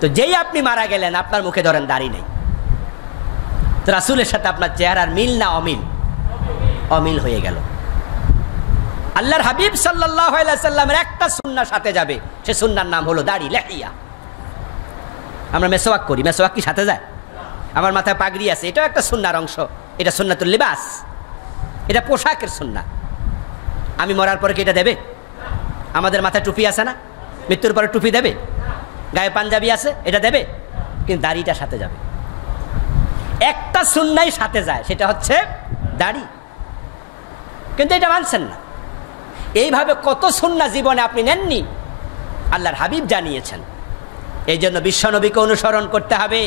তো যেই আপনি মারা গেলেন আপনার মুখে ধরেন দাড়ি নেই, তো রাসূলের সাথে আপনার চেহারার মিল না অমিল? অমিল হয়ে গেল। আল্লাহর হাবিব সাল্লাল্লাহু আলাইহি সাল্লামের একটা সুন্নাহ সাথে যাবে, সে সুন্নাহর নাম হলো দাড়ি, লাহিয়া। আমরা মেসওয়াক করি, মেসওয়াক কি সাথে যায়? আমার মাথায় পাগড়ি আছে, এটাও একটা সুন্নাহর অংশ, এটা সুন্নাতুল লিবাস, এটা পোশাকের সুন্নাহ। আমি মরার পরে কি এটা দেবে? আমাদের মাথায় টুপি আছে না, মৃত্যুর পরে টুপি দেবে? গায়ে পাঞ্জাবি আছে, এটা দেবে? কিন্তু দাড়িটা সাথে যাবে। একটা সুন্নাহই সাথে যায়, সেটা হচ্ছে দাড়ি। কিন্তু এটা মানছেন না। এইভাবে কত সুন্নাহ জীবনে আপনি নেননি, আল্লাহর হাবিব জানিয়েছেন। এই জন্য বিশ্বনবীকে অনুসরণ করতে হবে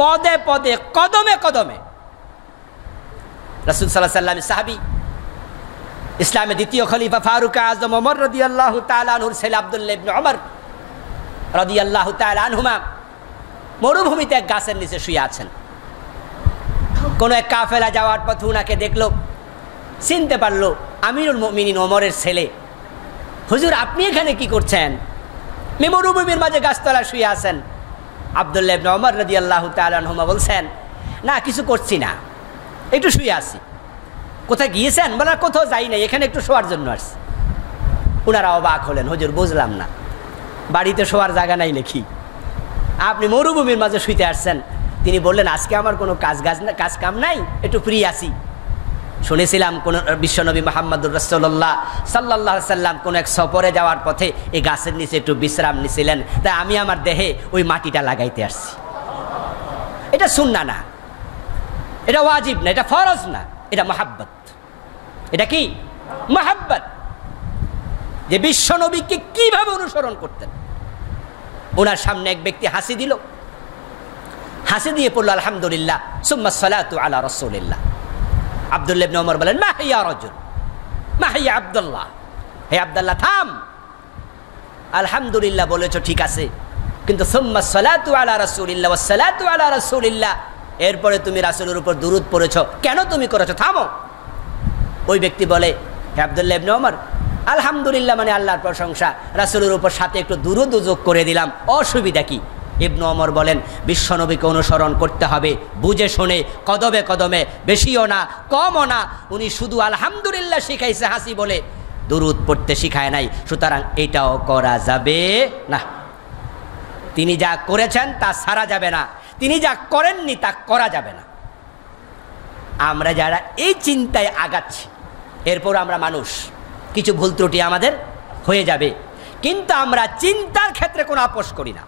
পদে পদে, কদমে কদমে। রাসূল সাল্লাল্লাহু আলাইহি ওয়াসাল্লাম সাহাবী, ইসলামের দ্বিতীয় খলিফা ফারুক আযম ওমর রাদিয়াল্লাহু তাআলা আনহুর ছেলে আব্দুল্লাহ ইবনে ওমর রাদিয়াল্লাহু তাআলা আনহুমা মরুভূমিতে এক গাছের নিচে শুয়ে আছেন। কোন এক কাফেলা যাওয়ার পথে উনাকে দেখলো, চিনতে পারলো আমিরুল মুমিনিন ওমরের ছেলে। হুজুর, আপনি এখানে কি করছেন? মরুভূমির মাঝে গাছতলা শুয়ে আছেন। আব্দুল্লাহ ইবনে ওমর রাদিয়াল্লাহু তাআলা আনহুমা বলছেন, না কিছু করছি না, একটু শুয়ে আছি। কোথায় গিয়েছেন? বলে কোথাও যাই নাই, এখানে একটু শোয়ার জন্য আসছি। ওনারা অবাক হলেন, হুজুর বুঝলাম না, বাড়িতে শোয়ার জায়গা নাই নাকি? আপনি মরুভূমির মাঝে শুইতে আসছেন। তিনি বললেন, আজকে আমার কোনো কাজ কাম নাই, একটু ফ্রি আছি। শুনেছিলাম কোন বিশ্বনবী মুহাম্মদুর রাসূলুল্লাহ সাল্লাল্লাহু আলাইহি সাল্লাম কোন এক সফরে যাওয়ার পথে এই গাছের নিচে একটু বিশ্রাম নিছিলেন, তাই আমি আমার দেহে ওই মাটিটা লাগাইতে আসছি। এটা সুন্নাহ না, এটা ওয়াজিব না, এটা ফরজ না, এটা মহাব্বত। এটা কি মহাব্বত? যে বিশ্বনবীকে কিভাবে অনুসরণ করতেন। ওনার সামনে এক ব্যক্তি হাসি দিল, হাসি দিয়ে পড়ল আলহামদুলিল্লাহ সুম্মা সালাতু আলা রাসূলিল্লাহ। আব্দুল্লাহ ইবনে ওমর বলেন, মা হিয়া রাজুল, মা হিয়া আব্দুল্লাহ, হে আব্দুল্লাহ থাম। আলহামদুলিল্লাহ বলেছো ঠিক আছে, কিন্তু সুম্মা সালাতু আলা রাসূলিল্লাহ ওয়াস সালাতু আলা রাসূলিল্লাহ, এরপরে তুমি রাসূলের উপর দুরূদ পড়েছো, কেন তুমি করেছো? থামো। ওই ব্যক্তি বলে, হে আব্দুল্লাহ ইবনে ওমর, আলহামদুলিল্লাহ মানে আল্লাহর প্রশংসা, রাসূলের উপর সাথে একটু দুরূদ যোগ করে দিলাম, অসুবিধা কি? ইবনে ওমর বলেন, বিশ্বনবীকে অনুসরণ করতে হবে বুঝে শুনে, কদমে কদমে, বেশিও না কমও না। উনি শুধু আলহামদুলিল্লাহ শিখাইছে হাসি বলে, দুরূদ পড়তে শিখায় নাই, সুতরাং এটাও করা যাবে না। তিনি যা করেছেন তা ছাড়া যাবে না, তিনি যা করেননি তা করা যাবে না। আমরা যারা এই চিন্তায় আগাচ্ছি, এরপর আমরা মানুষ, কিছু ভুল ত্রুটি আমাদের হয়ে যাবে, কিন্তু আমরা চিন্তার ক্ষেত্রে কোনো আপোষ করি না।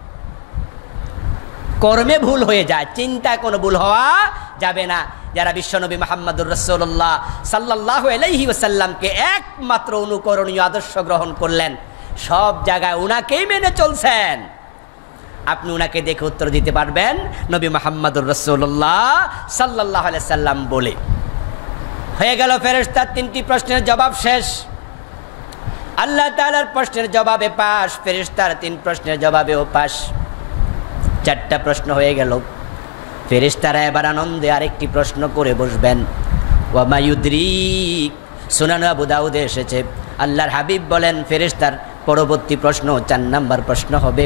কর্মে ভুল হয়ে যায়, চিন্তায় কোনো ভুল হওয়া যাবে না। যারা বিশ্বনবী মুহাম্মদুর রাসূলুল্লাহ সাল্লাল্লাহু আলাইহি ওয়াসাল্লামকে একমাত্র অনুকরণীয় আদর্শ গ্রহণ করলেন, সব জায়গায় উনাকেই মেনে চলছেন, আপনি উনাকে দেখে উত্তর দিতে পারবেন নবী মুহাম্মদুর রাসূলুল্লাহ সাল্লাল্লাহু আলাইহি সাল্লাম বলে। হয়ে গেল ফেরেশতার 3টি প্রশ্নের জবাব শেষ। আল্লাহ তাআলার প্রশ্নের জবাবে পাশ, ফেরেশতার 3 প্রশ্নের জবাবেও পাশ, 4টা প্রশ্ন হয়ে গেল। ফেরেশতারা এবার আনন্দে আরেকটি প্রশ্ন করে বসবেন। ওয়া মা ইউদরিক, সুনান আবু দাউদে এসেছে, আল্লাহর হাবিব বলেন ফেরেশতার পরবর্তী প্রশ্ন 4 নাম্বার প্রশ্ন হবে,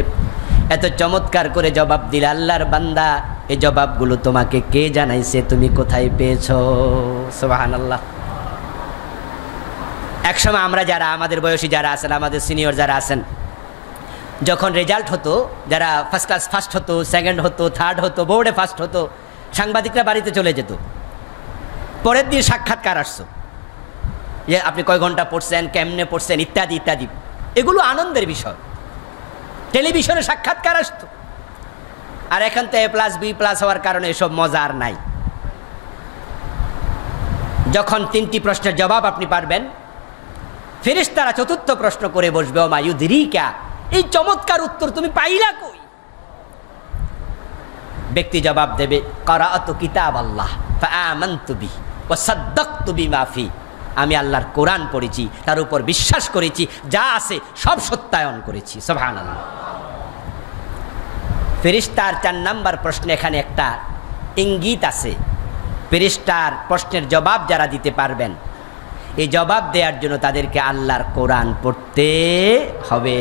এত চমৎকার করে জবাব দিলে আল্লাহর বান্দা, এই জবাবগুলো তোমাকে কে জানাইছে, তুমি কোথায় পেয়েছো? সুবহানাল্লাহ। একসময় আমরা যারা আমাদের বয়সী যারা আছেন, আমাদের সিনিয়র যারা আছেন, যখন রেজাল্ট হতো, যারা ফার্স্ট ক্লাস ফার্স্ট হতো, সেকেন্ড হতো, থার্ড হতো, বোর্ডে ফার্স্ট হতো, সাংবাদিকরা বাড়িতে চলে যেত, পরের দিন সাক্ষাৎকার আসছো, যে আপনি কয় ঘন্টা পড়ছেন, কেমনে পড়ছেন, ইত্যাদি ইত্যাদি। এগুলো আনন্দের বিষয়। টেলিভিশনে সাক্ষাৎকার আসতো, আর এখন তো A+B+ হওয়ার কারণে এসব মজা আর নাই। যখন 3টি প্রশ্নের জবাব আপনি পারবেন, ফেরেশতারা 4র্থ প্রশ্ন করে বসবে, ওমা ইউদরিকা, এই চমৎকার উত্তর তুমি পাইলা কই? ব্যক্তি জবাব দেবে, ক্বরাআতু কিতাবাল্লাহ ফাআমানতু বিহি ওয়া সাদ্দাকতু বিমা ফি, আমি আল্লাহর কোরআন পড়েছি, তার উপর বিশ্বাস করেছি, যা আছে সব সত্যায়ন করেছি। সুবহানাল্লাহ। ফেরেশতার 4 নাম্বার প্রশ্নে এখানে একটা ইঙ্গিত আছে। ফেরেশতার প্রশ্নের জবাব যারা দিতে পারবেন, এই জবাব দেওয়ার জন্য তাদেরকে আল্লাহর কোরআন পড়তে হবে।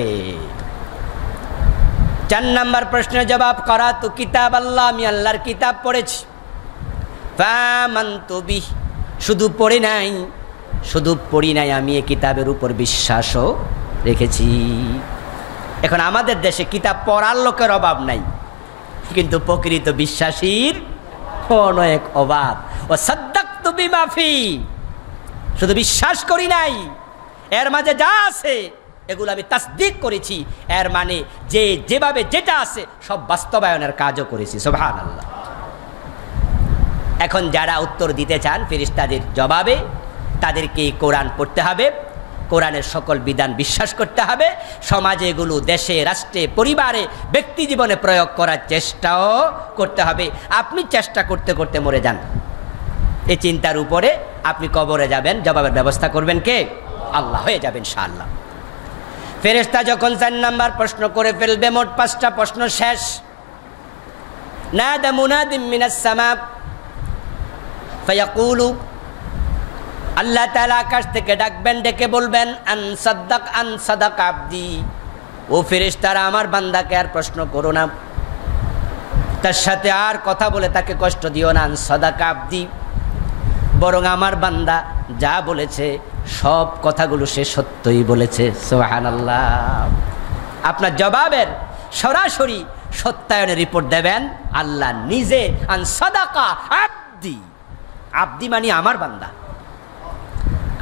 4 নাম্বার প্রশ্নের জবাব, ক্বরাআতু কিতাবাল্লাহ, আমি আল্লাহর কিতাব পড়েছি। ফাআমানতু বিহি, শুধু পড়ি নাই, আমি এই কিতাবের উপর বিশ্বাসও রেখেছি। এখন আমাদের দেশে কিতাব পড়ার লোকের অভাব নাই, কিন্তু প্রকৃত বিশ্বাসীর অনেক অভাব। ও সাদ্দাকতু বিমা ফি, শুধু বিশ্বাস করি নাই, এর মাঝে যা আছে এগুলো আমি তাসদিক করেছি। এর মানে যে যেভাবে যেটা আছে সব বাস্তবায়নের কাজও করেছি। সুবহানাল্লাহ। এখন যারা উত্তর দিতে চান ফেরেশতাদের জবাবে, তাদেরকে কোরআন পড়তে হবে, কোরআনের সকল বিধান বিশ্বাস করতে হবে, সমাজে এগুলো দেশে, রাষ্ট্রে, পরিবারে, ব্যক্তি জীবনে প্রয়োগ করার চেষ্টাও করতে হবে। আপনি চেষ্টা করতে করতে মরে যান, এই চিন্তার উপরে আপনি কবরে যাবেন, জবাবের ব্যবস্থা করবেন কে? আল্লাহ। হয়ে যাবেন ইনশাআল্লাহ। ফেরেশতা যখন 4 নাম্বার প্রশ্ন করে ফেলবে, মোট 5টা প্রশ্ন শেষ। নাদা মুনাদিম মিনাস সামা ফায়াকুলু, আল্লাহ তাআলা আকাশ থেকে ডাকবেন, ডেকে বলবেন, আন সাদাক আবদি, ও ফেরেশতারা আমার বান্দাকে আর প্রশ্ন করো না, তার সাথে আর কথা বলে তাকে কষ্ট দিও না। আন সাদাক আবদি, বরং আমার বান্দা যা বলেছে সব কথাগুলো সে সত্যই বলেছে। সুবহানাল্লাহ। আপনার জবাবের সরাসরি সত্যায়নের রিপোর্ট দেবেন আল্লাহ নিজে। আন সাদাকা আবদি, আবদি মানে আমার বান্দা।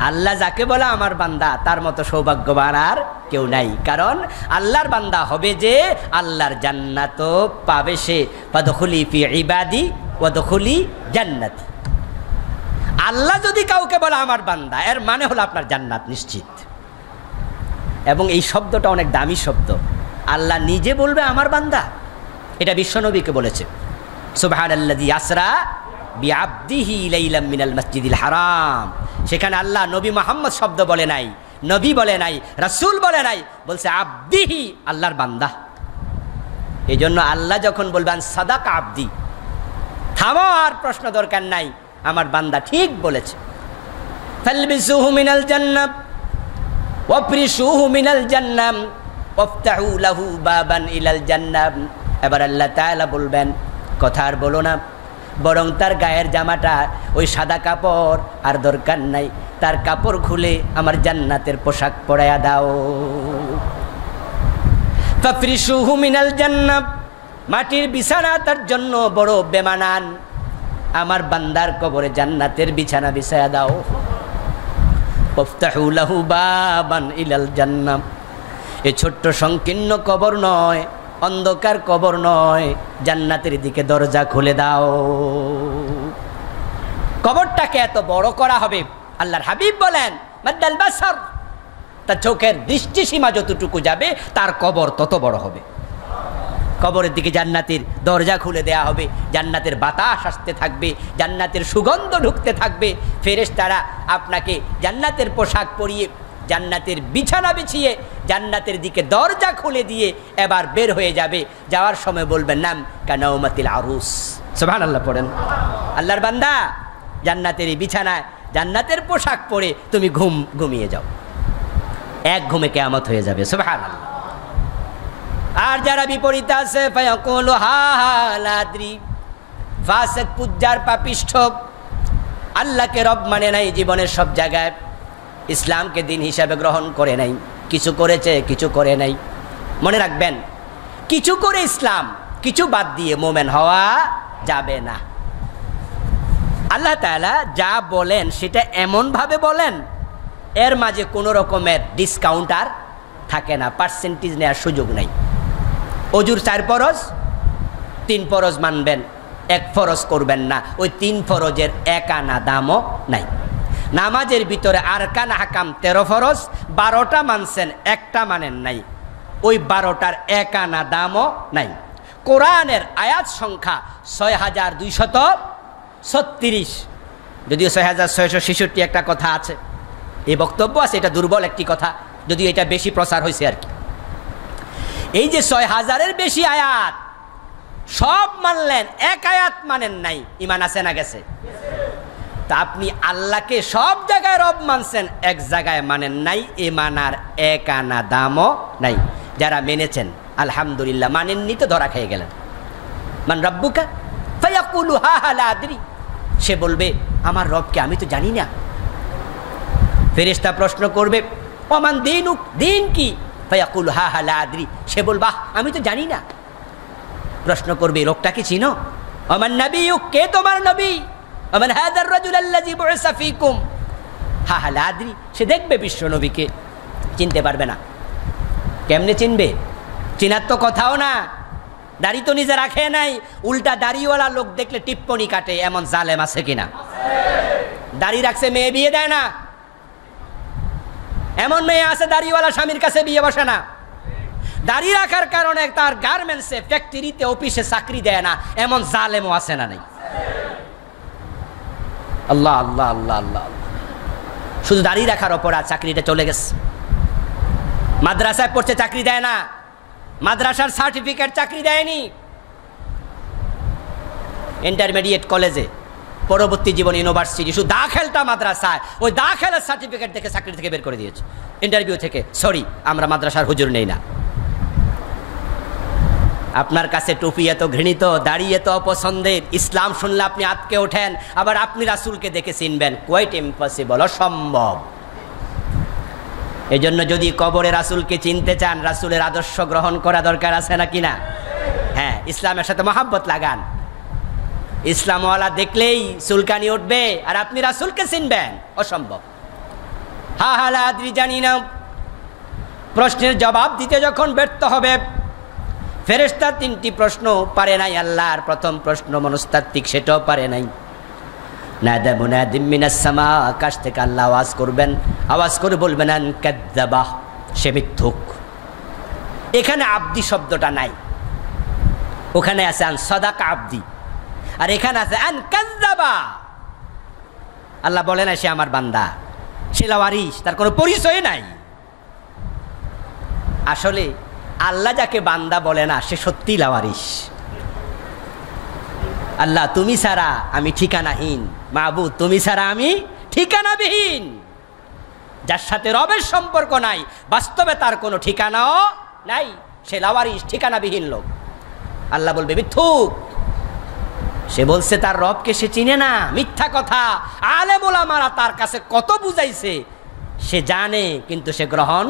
আল্লাহ যাকে বলে আমার বান্দা, তার মতো সৌভাগ্যবান আর কেউ নাই। কারণ আল্লাহর বান্দা হবে যে আল্লাহর জান্নাত পাবে সে। ফাদখুলি ফি ইবাদি ওয়াদখুলি জান্নাতি। আল্লাহ যদি কাউকে বলে আমার বান্দা, এর মানে হলো আপনার জান্নাত নিশ্চিত। এবং এই শব্দটা অনেক দামি শব্দ। আল্লাহ নিজে বলবে আমার বান্দা, এটা বিশ্বনবীকে বলেছে। সুবহানাল্লাযী আসরা বিআবদিহি লাইলাম মিনাল মাসজিদিল হারাম। সেখানে আল্লাহ নবী মুহাম্মদ শব্দ বলে নাই, নবী বলে নাই, রাসূল বলে নাই, বলছে আবদিহি, আল্লাহর বান্দা। এই জন্য আল্লাহ যখন বলবেন সাদাকা আবদি, থামো, আর প্রশ্ন দরকার নাই, আমার বান্দা ঠিক বলেছে। ফালবিসুহু মিনাল জান্নাহ ওয়াফরিশুহু মিনাল জান্নাহ ওয়াফতাহু লাহু বাবান ইলাল জান্নাহ। এবার আল্লাহ তাআলা বলবেন, কথা আর বলো না, বরং তার গায়ের জামাটা, ওই সাদা কাপড় আর দরকার নাই, তার কাপড় খুলে আমার জান্নাতের পোশাক পরাইয়া দাও। ফাফরিশুহু মিনাল জান্নাহ, মাটির বিছানা তার জন্য বড় বেমানান, আমার বান্দার কবরে জান্নাতের বিছানা বিছায়া দাও। ওয়াফতাহু লাহু বাবান ইলাল জান্নাহ, এই ছোট্ট সংকীর্ণ কবর নয়, অন্ধকার কবর নয়, জান্নাতের দিকে দরজা খুলে দাও। কবরটাকে এত বড় করা হবে, আল্লাহর হাবিব বলেন মাদ্দাল বাসার, তার চোখের দৃষ্টিসীমা যতটুকু যাবে তার কবর তত বড় হবে। কবরের দিকে জান্নাতের দরজা খুলে দেয়া হবে, জান্নাতের বাতাস আসতে থাকবে, জান্নাতের সুগন্ধ ঢুকতে থাকবে। ফেরেশতারা আপনাকে জান্নাতের পোশাক পরিয়ে, জান্নাতের বিছানা বিছিয়ে, জান্নাতের দিকে দরজা খুলে দিয়ে এবার বের হয়ে যাবে। যাওয়ার সময় বলবেন নাম কানাউমাতিল আরুস। সুবহানাল্লাহ পড়েন। আল্লাহর বান্দা, জান্নাতের এই বিছানায় জান্নাতের পোশাক পরে তুমি ঘুমিয়ে যাও, এক ঘুমে কিয়ামত হয়ে যাবে। সুবহানাল্লাহ। আর যারা বিপরীতে আছে, ফায়াকুলু হা হা লা আদরি, ফাসিক, পুজ্জার, পাপিষ্ঠ, আল্লাহকে রব মানে নাই জীবনের সব জায়গায়, ইসলামকে দিন হিসাবে গ্রহণ করে নাই, কিছু করেছে কিছু করে নাই। মনে রাখবেন, কিছু করে ইসলাম, কিছু বাদ দিয়ে মোমেন হওয়া যাবে না। আল্লাহ তাআলা যা বলেন সেটা এমনভাবে বলেন এর মাঝে কোনো রকমের ডিসকাউন্ট আর থাকে না, পার্সেন্টেজ নেওয়ার সুযোগ নেই। অজুর 4 ফরজ, 3 ফরজ মানবেন, 1 ফরজ করবেন না, ওই 3 ফরজের 1 আনা দামও নাই। নামাজের ভিতরে আরকান হাকাম 13 ফরজ, 12টা মানছেন, 1টা মানেন নাই, ওই 12টার 1 আনা দামও নাই। কোরআনের আয়াত সংখ্যা 6236, যদিও 6666 একটা কথা আছে, এই বক্তব্য আছে, এটা দুর্বল একটি কথা, যদিও এটা বেশি প্রচার হয়েছে আর কি। এই যে 6000-এর বেশি আয়াত সব মানলেন, 1 আয়াত মানেন নাই, ইমান আছে না গেছে? তা আপনি আল্লাহকে সব জায়গায় রব মানছেন, 1 জায়গায় মানেন নাই, ইমানার 1 আনা দামও নাই। যারা মেনেছেন আলহামদুলিল্লাহ, মানেননি তো ধরা খেয়ে গেলেন। মান রাব্বুকা ফায়াকুলু হা হা লা আদরি, সে বলবে আমার রবকে আমি তো জানি না। ফেরেশতা প্রশ্ন করবে ওমান দীনুক, দিন কি? ফায়াকুলু হা হা লা আদরি, সে বলবা আমি তো জানি না। প্রশ্ন করবে লোকটাকে চিনো? ওমান নবিয়ুক, কে তোমার নবী? ওমান হাযার রাজুল আল্লাযী বুইসা ফীকুম, হা হা লা আদরি, সে দেখবে বিশ্ব নবীকে, চিনতে পারবে না। কেমনে চিনবে? চিনার তো কথাও না, দাড়ি তো নিজে রাখে নাই, উল্টা দাড়িওয়ালা লোক দেখলে টিপ্পনি কাটে, এমন জালেম আছে কিনা? দাড়ি রাখছে মেয়ে বিয়ে দেয় না, এমন মেয়ে আছে দাড়িওয়ালা স্বামীর কাছে বিয়ে বসে না। দাড়ি রাখার কারণে তার গার্মেন্টসে, ফ্যাক্টরিতে, অফিসে চাকরি দেয় না, এমন জালেমও আছে না? নাই। আল্লাহ আল্লাহ আল্লাহ আল্লাহ, শুধু দাড়ি রাখার অপরাধ চাকরিটা চলে গেছে। মাদ্রাসায় পড়ছে চাকরি দেয় না, মাদ্রাসার সার্টিফিকেট চাকরি দেয়নি, ইন্টারমিডিয়েট কলেজে, পরবর্তী জীবন ইউনিভার্সিটি, শুধু দাখিলটা মাদ্রাসায়, ওই দাখিলের সার্টিফিকেট দেখে চাকরি থেকে বের করে দিয়েছে, ইন্টারভিউ থেকে, সরি আমরা মাদ্রাসার হুজুর নেই না। আপনার কাছে টুপি এত ঘৃণিত, দাড়ি এত অপছন্দের, ইসলাম শুনলে আপনি আটকে ওঠেন, আবার আপনি রাসূলকে দেখে চিনবেন, কোয়াইট ইম্পসিবল, অসম্ভব। এজন্য যদি কবরে রাসূলকে চিনতে চান, রাসূলের আদর্শ গ্রহণ করা দরকার আছে নাকি না? হ্যাঁ, ইসলামের সাথে মহাব্বত লাগান। ইসলামওয়ালা দেখলেই চুলকানি উঠবে, আর আপনি রাসূলকে চিনবেন, অসম্ভব। হা হা লা আদরি, জানি না। প্রশ্নের জবাব দিতে যখন ব্যর্থ হবে, ফেরেশতা 3টি প্রশ্ন পারে নাই আল্লাহর। প্রথম প্রশ্ন মনস্তাত্ত্বিক, সেটাও পারে নাই। নাদা মুনাদিম মিনাস সামা, আকাশ থেকে আল্লাহ আওয়াজ করবেন, আওয়াজ করে বলবেন আন কাযযাবা, সে মিথ্যুক। এখানে আব্দি শব্দটা নাই, ওখানে আছে আন সাদাকা আব্দি, আর এখানে আছে আন কাযযাবা। আল্লাহ বলে না সে আমার বান্দা, সে লাওয়ারিস, তার কোনো পরিচয় নাই। আসলে আল্লাহ যাকে বান্দা বলে না, সে সত্যি লাওয়ারিস। আল্লাহ তুমি ছাড়া আমি ঠিকানাহীন, মাবুদ তুমি ছাড়া আমি ঠিকানাবিহীন। যার সাথে রবের সম্পর্ক নাই, বাস্তবে তার কোনো ঠিকানাও নাই, সে লাওয়ারিস, ঠিকানাবিহীন লোক। আল্লাহ বলবে মিথ্যুক, সে বলছে তার রবকে সে চিনে না, মিথ্যা কথা। আলেম ওলামারা তার কাছে কত বুঝাইছে, সে জানে কিন্তু সে গ্রহণ,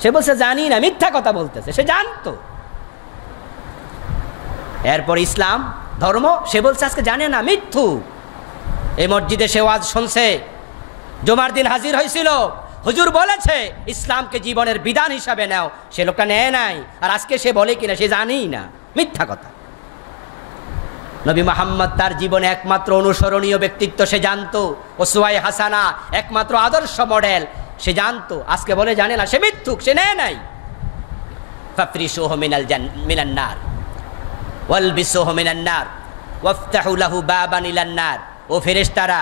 সে বলছে জানি না, মিথ্যা কথা বলতেছে, সে জানতো। এরপর ইসলাম ধর্ম, সে বলছে আজকে জানে না, মৃত্যু। এই মসজিদে সে ওয়াজ শুনছে, জুমার দিন হাজির হয়েছিল, হুজুর বলেছে ইসলামকে জীবনের বিধান হিসাবে নাও, সে লোকটা নেয় নাই, আর আজকে সে বলে কিনা সে জানেই না, মিথ্যা কথা। নবী মুহাম্মদ তার জীবনে একমাত্র অনুসরণীয় ব্যক্তিত্ব, সে জানতো, ওসওয়ায়ে হাসানা, একমাত্র আদর্শ মডেল, সে জানতো, আজকে বলে জানে না, সে মিথ্যুক, সে নেয় নাই। ফাফরিশুহু মিনান নার ওয়ালবিসুহু মিনান নার ওয়াফতাহু লাহু বাবান ইলান নার। ও ফেরেশতারা,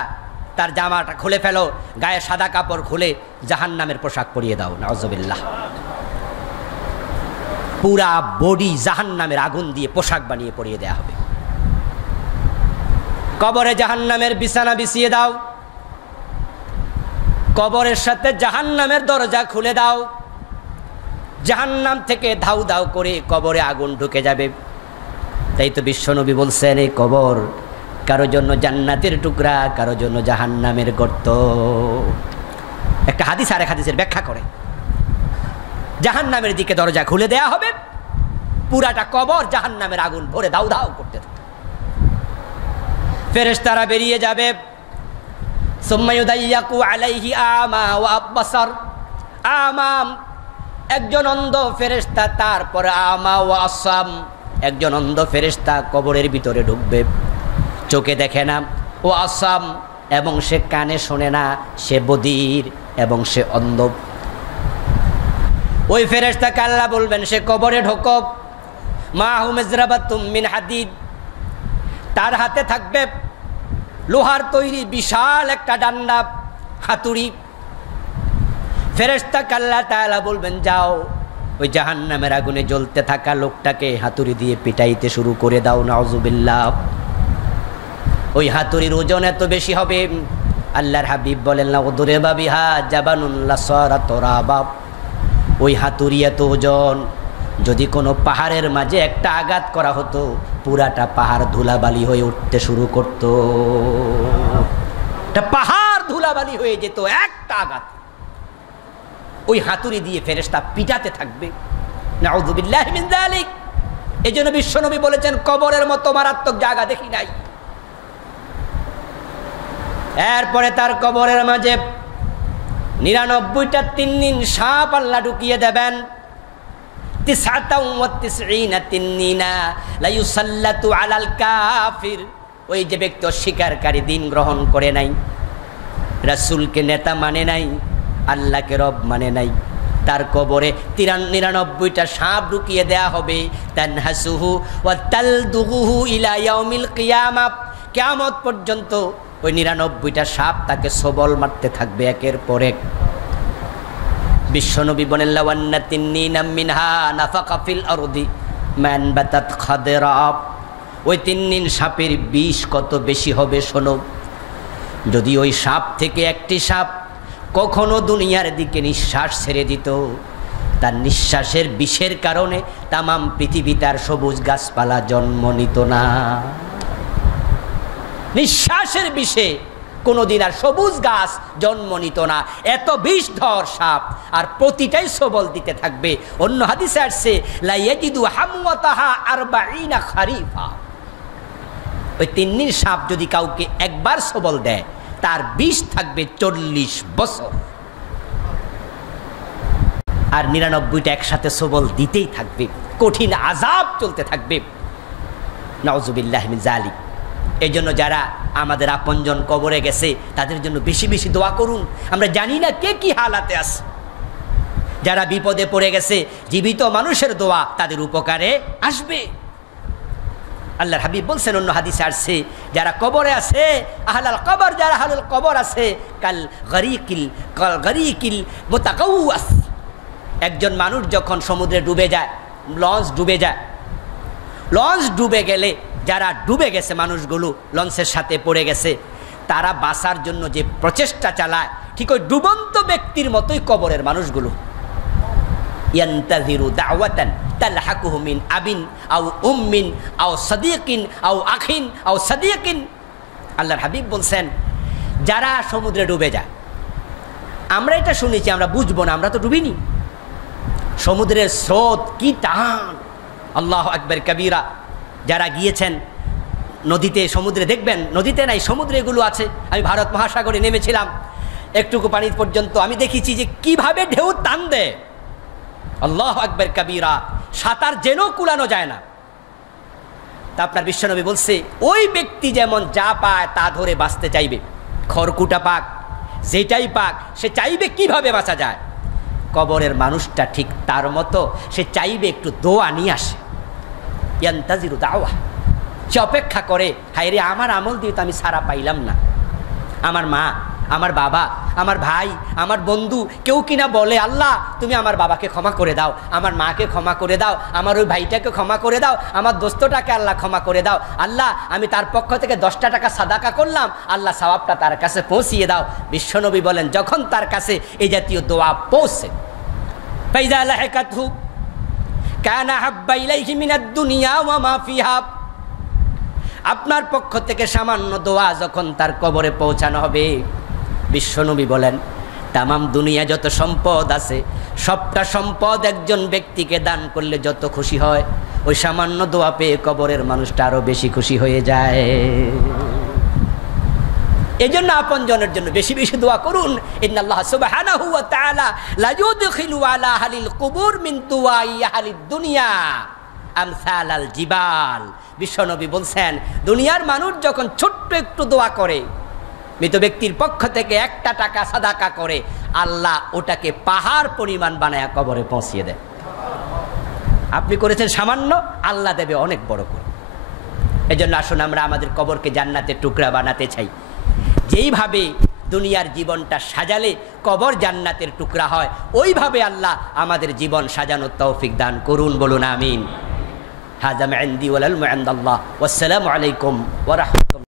তার জামাটা খুলে ফেলো, গায়ে সাদা কাপড় খুলে জাহান্নামের পোশাক পরিয়ে দাও, নাউযুবিল্লাহ। পুরা বডি জাহান্নামের আগুন দিয়ে পোশাক বানিয়ে পরিয়ে দেয়া হবে। কবরে জাহান্নামের বিছানা বিছিয়ে দাও, কবরের সাথে জাহান্নামের দরজা খুলে দাও, জাহান্নাম থেকে ধাউ ধাউ করে কবরে আগুন ঢুকে যাবে। তাই তো বিশ্বনবী বলছেন, এই কবর কারো জন্য জান্নাতের টুকরা, কারো জন্য জাহান্নামের গর্ত। একটা হাদিস আরেক হাদিসের ব্যাখ্যা করে, জাহান্নামের দিকে দরজা খুলে দেয়া হবে, পুরাটা কবর জাহান্নামের আগুন ভরে দাউ দাউ করতে থাকবে। ফেরেশতারা বেরিয়ে যাবে, সুম্মা ইউদাইয়াকু আলাইহি আমা ওয়া আবসার, আমাম একজন অন্ধ ফেরেশতা, তারপর আমা ওয়া আসাম একজন অন্ধ ফেরেশতা কবরের ভিতরে ঢুকবে, চোখে দেখে না, ও আসাম এবং সে কানে শোনে না, সে বধির এবং সে অন্ধ। ওই ফেরেশতাকে আল্লাহ বলবেন সে কবরে ঢোকো, মাহু মিজরাবাতুম মিন হাদিদ, তার হাতে থাকবে লোহার তৈরি বিশাল একটা ডান্ডা, হাতুড়ি। ফেরেশতাকে আল্লাহ তাআলা বলবেন যাও ওই জাহান্নামের আগুনে জ্বলতে থাকা লোকটাকে হাতুড়ি দিয়ে পিটাইতে শুরু করে দাও। নাউযুবিল্লাহ। ওই হাতুড়ির ওজন এত বেশি হবে, আল্লাহর হাবিব বলেন লাউদুরিবা বিহা জাবানুন লাসারা তুরাবা, ওই হাতুড়ি এত ওজন, যদি কোনো পাহাড়ের মাঝে একটা আঘাত করা হতো পুরাটা পাহাড় ধুলাবালি হয়ে উঠতে শুরু করত, একটা পাহাড় ধুলাবালি হয়ে যেত একটা আঘাত। ওই হাতুড়ি দিয়ে ফেরেশতা পিটাতে থাকবে। নাউযুবিল্লাহি মিন যালিক। এজন্য বিশ্বনবী বলেছেন কবরের মতো মারাত্মক জায়গা দেখি নাই। এরপরে তার কবরের মাঝে 99টা তিন্নিন সাপ আল্লাহ ঢুকিয়ে দেবেন। 99 তিন্নিনা লা ইউসাল্লাতু আলাল কাফির, ওই যে ব্যক্তি অস্বীকারী, দিন গ্রহণ করে নাই, রাসূলকে নেতা মানে নাই, আল্লাহকে রব মানে নাই, তার কবরে 99টা সাপ ঢুকিয়ে দেয়া হবে। তানহাসুহু ওয়া তালদুগুহু ইলা ইয়াউমিল কিয়ামা, কিয়ামত পর্যন্ত ওই 99টা সাপ তাকে সবল মারতে থাকবে একের পর এক। বিশ্বনবী বলেন লাওয়ান্না তিন্নিনা মিনহা নাফাকা ফিল আরদি মান বাতাত খাদরা, ওই তিন্নিন সাপের বিষ কত বেশি হবে শোনো। যদি ওই সাপ থেকে একটি সাপ কখনো দুনিয়ার দিকে নিঃশ্বাস ছেড়ে দিত, তার নিঃশ্বাসের বিষের কারণে তামাম পৃথিবীতে আর সবুজ গাছপালা জন্ম নিত না। নিঃশ্বাসের বিষে কোনোদিন আর সবুজ গাছ জন্ম নিত না, এত বিষধর সাপ, আর প্রতিটাই সবল দিতে থাকবে। অন্য হাদিসে আসছে লা ইয়াজিদু হামওয়াতাহা 40 খারিফা, ওই তিন্নির সাপ যদি কাউকে একবার সবল দেয় তার বিষ থাকবে 40 বছর, আর 99টা একসাথে সবল দিতেই থাকবে, কঠিন আযাব চলতে থাকবে। নাউযুবিল্লাহি মিন যালিক। এই জন্য যারা আমাদের আপনজন কবরে গেছে তাদের জন্য বেশি বেশি দোয়া করুন। আমরা জানি না কে কি হালাতে আছে, যারা বিপদে পড়ে গেছে জীবিত মানুষের দোয়া তাদের উপকারে আসবে। আল্লাহর হাবিব বলছেন অন্য হাদিসে আসছে যারা কবরে আছে, আহলাল কবর, যারা আহলুল কবর আছে, কাল গরিকিল মুতাকাওয়াস, একজন মানুষ যখন সমুদ্রে ডুবে যায়, লঞ্চ ডুবে যায়, লঞ্চ ডুবে গেলে যারা ডুবে গেছে মানুষগুলো লঞ্চের সাথে পড়ে গেছে, তারা বাঁচার জন্য যে প্রচেষ্টা চালায় ঠিক ওই ডুবন্ত ব্যক্তির মতোই কবরের মানুষগুলো। ইয়ান্তাযিরু দাওয়াতান তালহাকুহু মিন আবিন আও উম্মিন আও সাদিকিন আও আখিন আও সাদিকিন। আল্লাহর হাবিব বলছেন যারা সমুদ্রে ডুবে যায়, আমরা এটা শুনেছি, আমরা বুঝবো না, আমরা তো ডুবিনি। সমুদ্রের স্রোত কি টান, আল্লাহু আকবার কবীরা। যারা গিয়েছেন নদীতে সমুদ্রে দেখবেন, নদীতে নাই সমুদ্রে এগুলো আছে। আমি ভারত মহাসাগরে নেমেছিলাম, একটুকু পানি পর্যন্ত আমি দেখেছি যে কিভাবে ঢেউ টান দেয়, আল্লাহু আকবার কবীরা, সাঁতার যেন কুলানো যায় না। তা আপনার বিশ্বনবী বলছে ওই ব্যক্তি যেমন যা পায় তা ধরে বাঁচতে চাইবে, খড়কুটা পাক যেটাই পাক সে চাইবে কিভাবে বাঁচা যায়। কবরের মানুষটা ঠিক তার মতো, সে চাইবে একটু দোয়া নিয়ে আসে। ইয়ান্তাজিরু দাওয়া, সে অপেক্ষা করে, হায় রে আমার আমল দিয়ে তো আমি সারা পাইলাম না। আমার মা, আমার বাবা, আমার ভাই, আমার বন্ধু কেউ কিনা বলে আল্লাহ তুমি আমার বাবাকে ক্ষমা করে দাও, আমার মাকে ক্ষমা করে দাও, আমার ওই ভাইটাকে ক্ষমা করে দাও, আমার দোস্তটাকে আল্লাহ ক্ষমা করে দাও, আল্লাহ আমি তার পক্ষ থেকে 10টা টাকা সাদাকা করলাম, আল্লাহ সওয়াবটা তার কাছে পৌঁছিয়ে দাও। বিশ্বনবী বলেন যখন তার কাছে এই জাতীয় দোয়া পৌঁছে, ফাইযা লাহিকাতহু কানা হাব্বা ইলাইহি মিনাদ দুনিয়া ওয়া মা ফিহা, আপনার পক্ষ থেকে সামান্য দোয়া যখন তার কবরে পৌঁছানো হবে, বিশ্বনবী বলেন তামাম দুনিয়া যত সম্পদ আছে সবটা সম্পদ একজন ব্যক্তিকে দান করলে যত খুশি হয়, ওই সামান্য দোয়া পেয়ে কবরের মানুষটা আরো বেশি খুশি হয়ে যায়। এজন্য আপনজনের জন্য বেশি বেশি দোয়া করুন। ইন্নাল্লাহ সুবহানাহু ওয়া তাআলা লা ইউদখিলু আলা আহলিল কুবুর মিন দুআই আহলিদ দুনিয়া আমসালাল জিবাল। বিশ্বনবী বলছেন, দুনিয়ার মানুষ যখন ছোট্ট একটু দোয়া করে, মৃত ব্যক্তির পক্ষ থেকে 1 টাকা সাদাকা করে, আল্লাহ ওটাকে পাহাড় পরিমাণ বানায়া কবরে পৌঁছিয়ে দেয়। আপনি করেছেন সামান্য, আল্লাহ দেবে অনেক বড় করে। এজন্য আসুন আমরা আমাদের কবরকে জান্নাতের টুকরা বানাতে চাই। যেইভাবে দুনিয়ার জীবনটা সাজালে কবর জান্নাতের টুকরা হয়, ওইভাবে আল্লাহ আমাদের জীবন সাজানোর তৌফিক দান করুন। বলুন আমিন। হাযা মা ইনদি ওয়াল ইলমু ইনদাল্লাহ। ওয়াসসালামু আলাইকুম ওয়া রাহমাতুল্লাহ।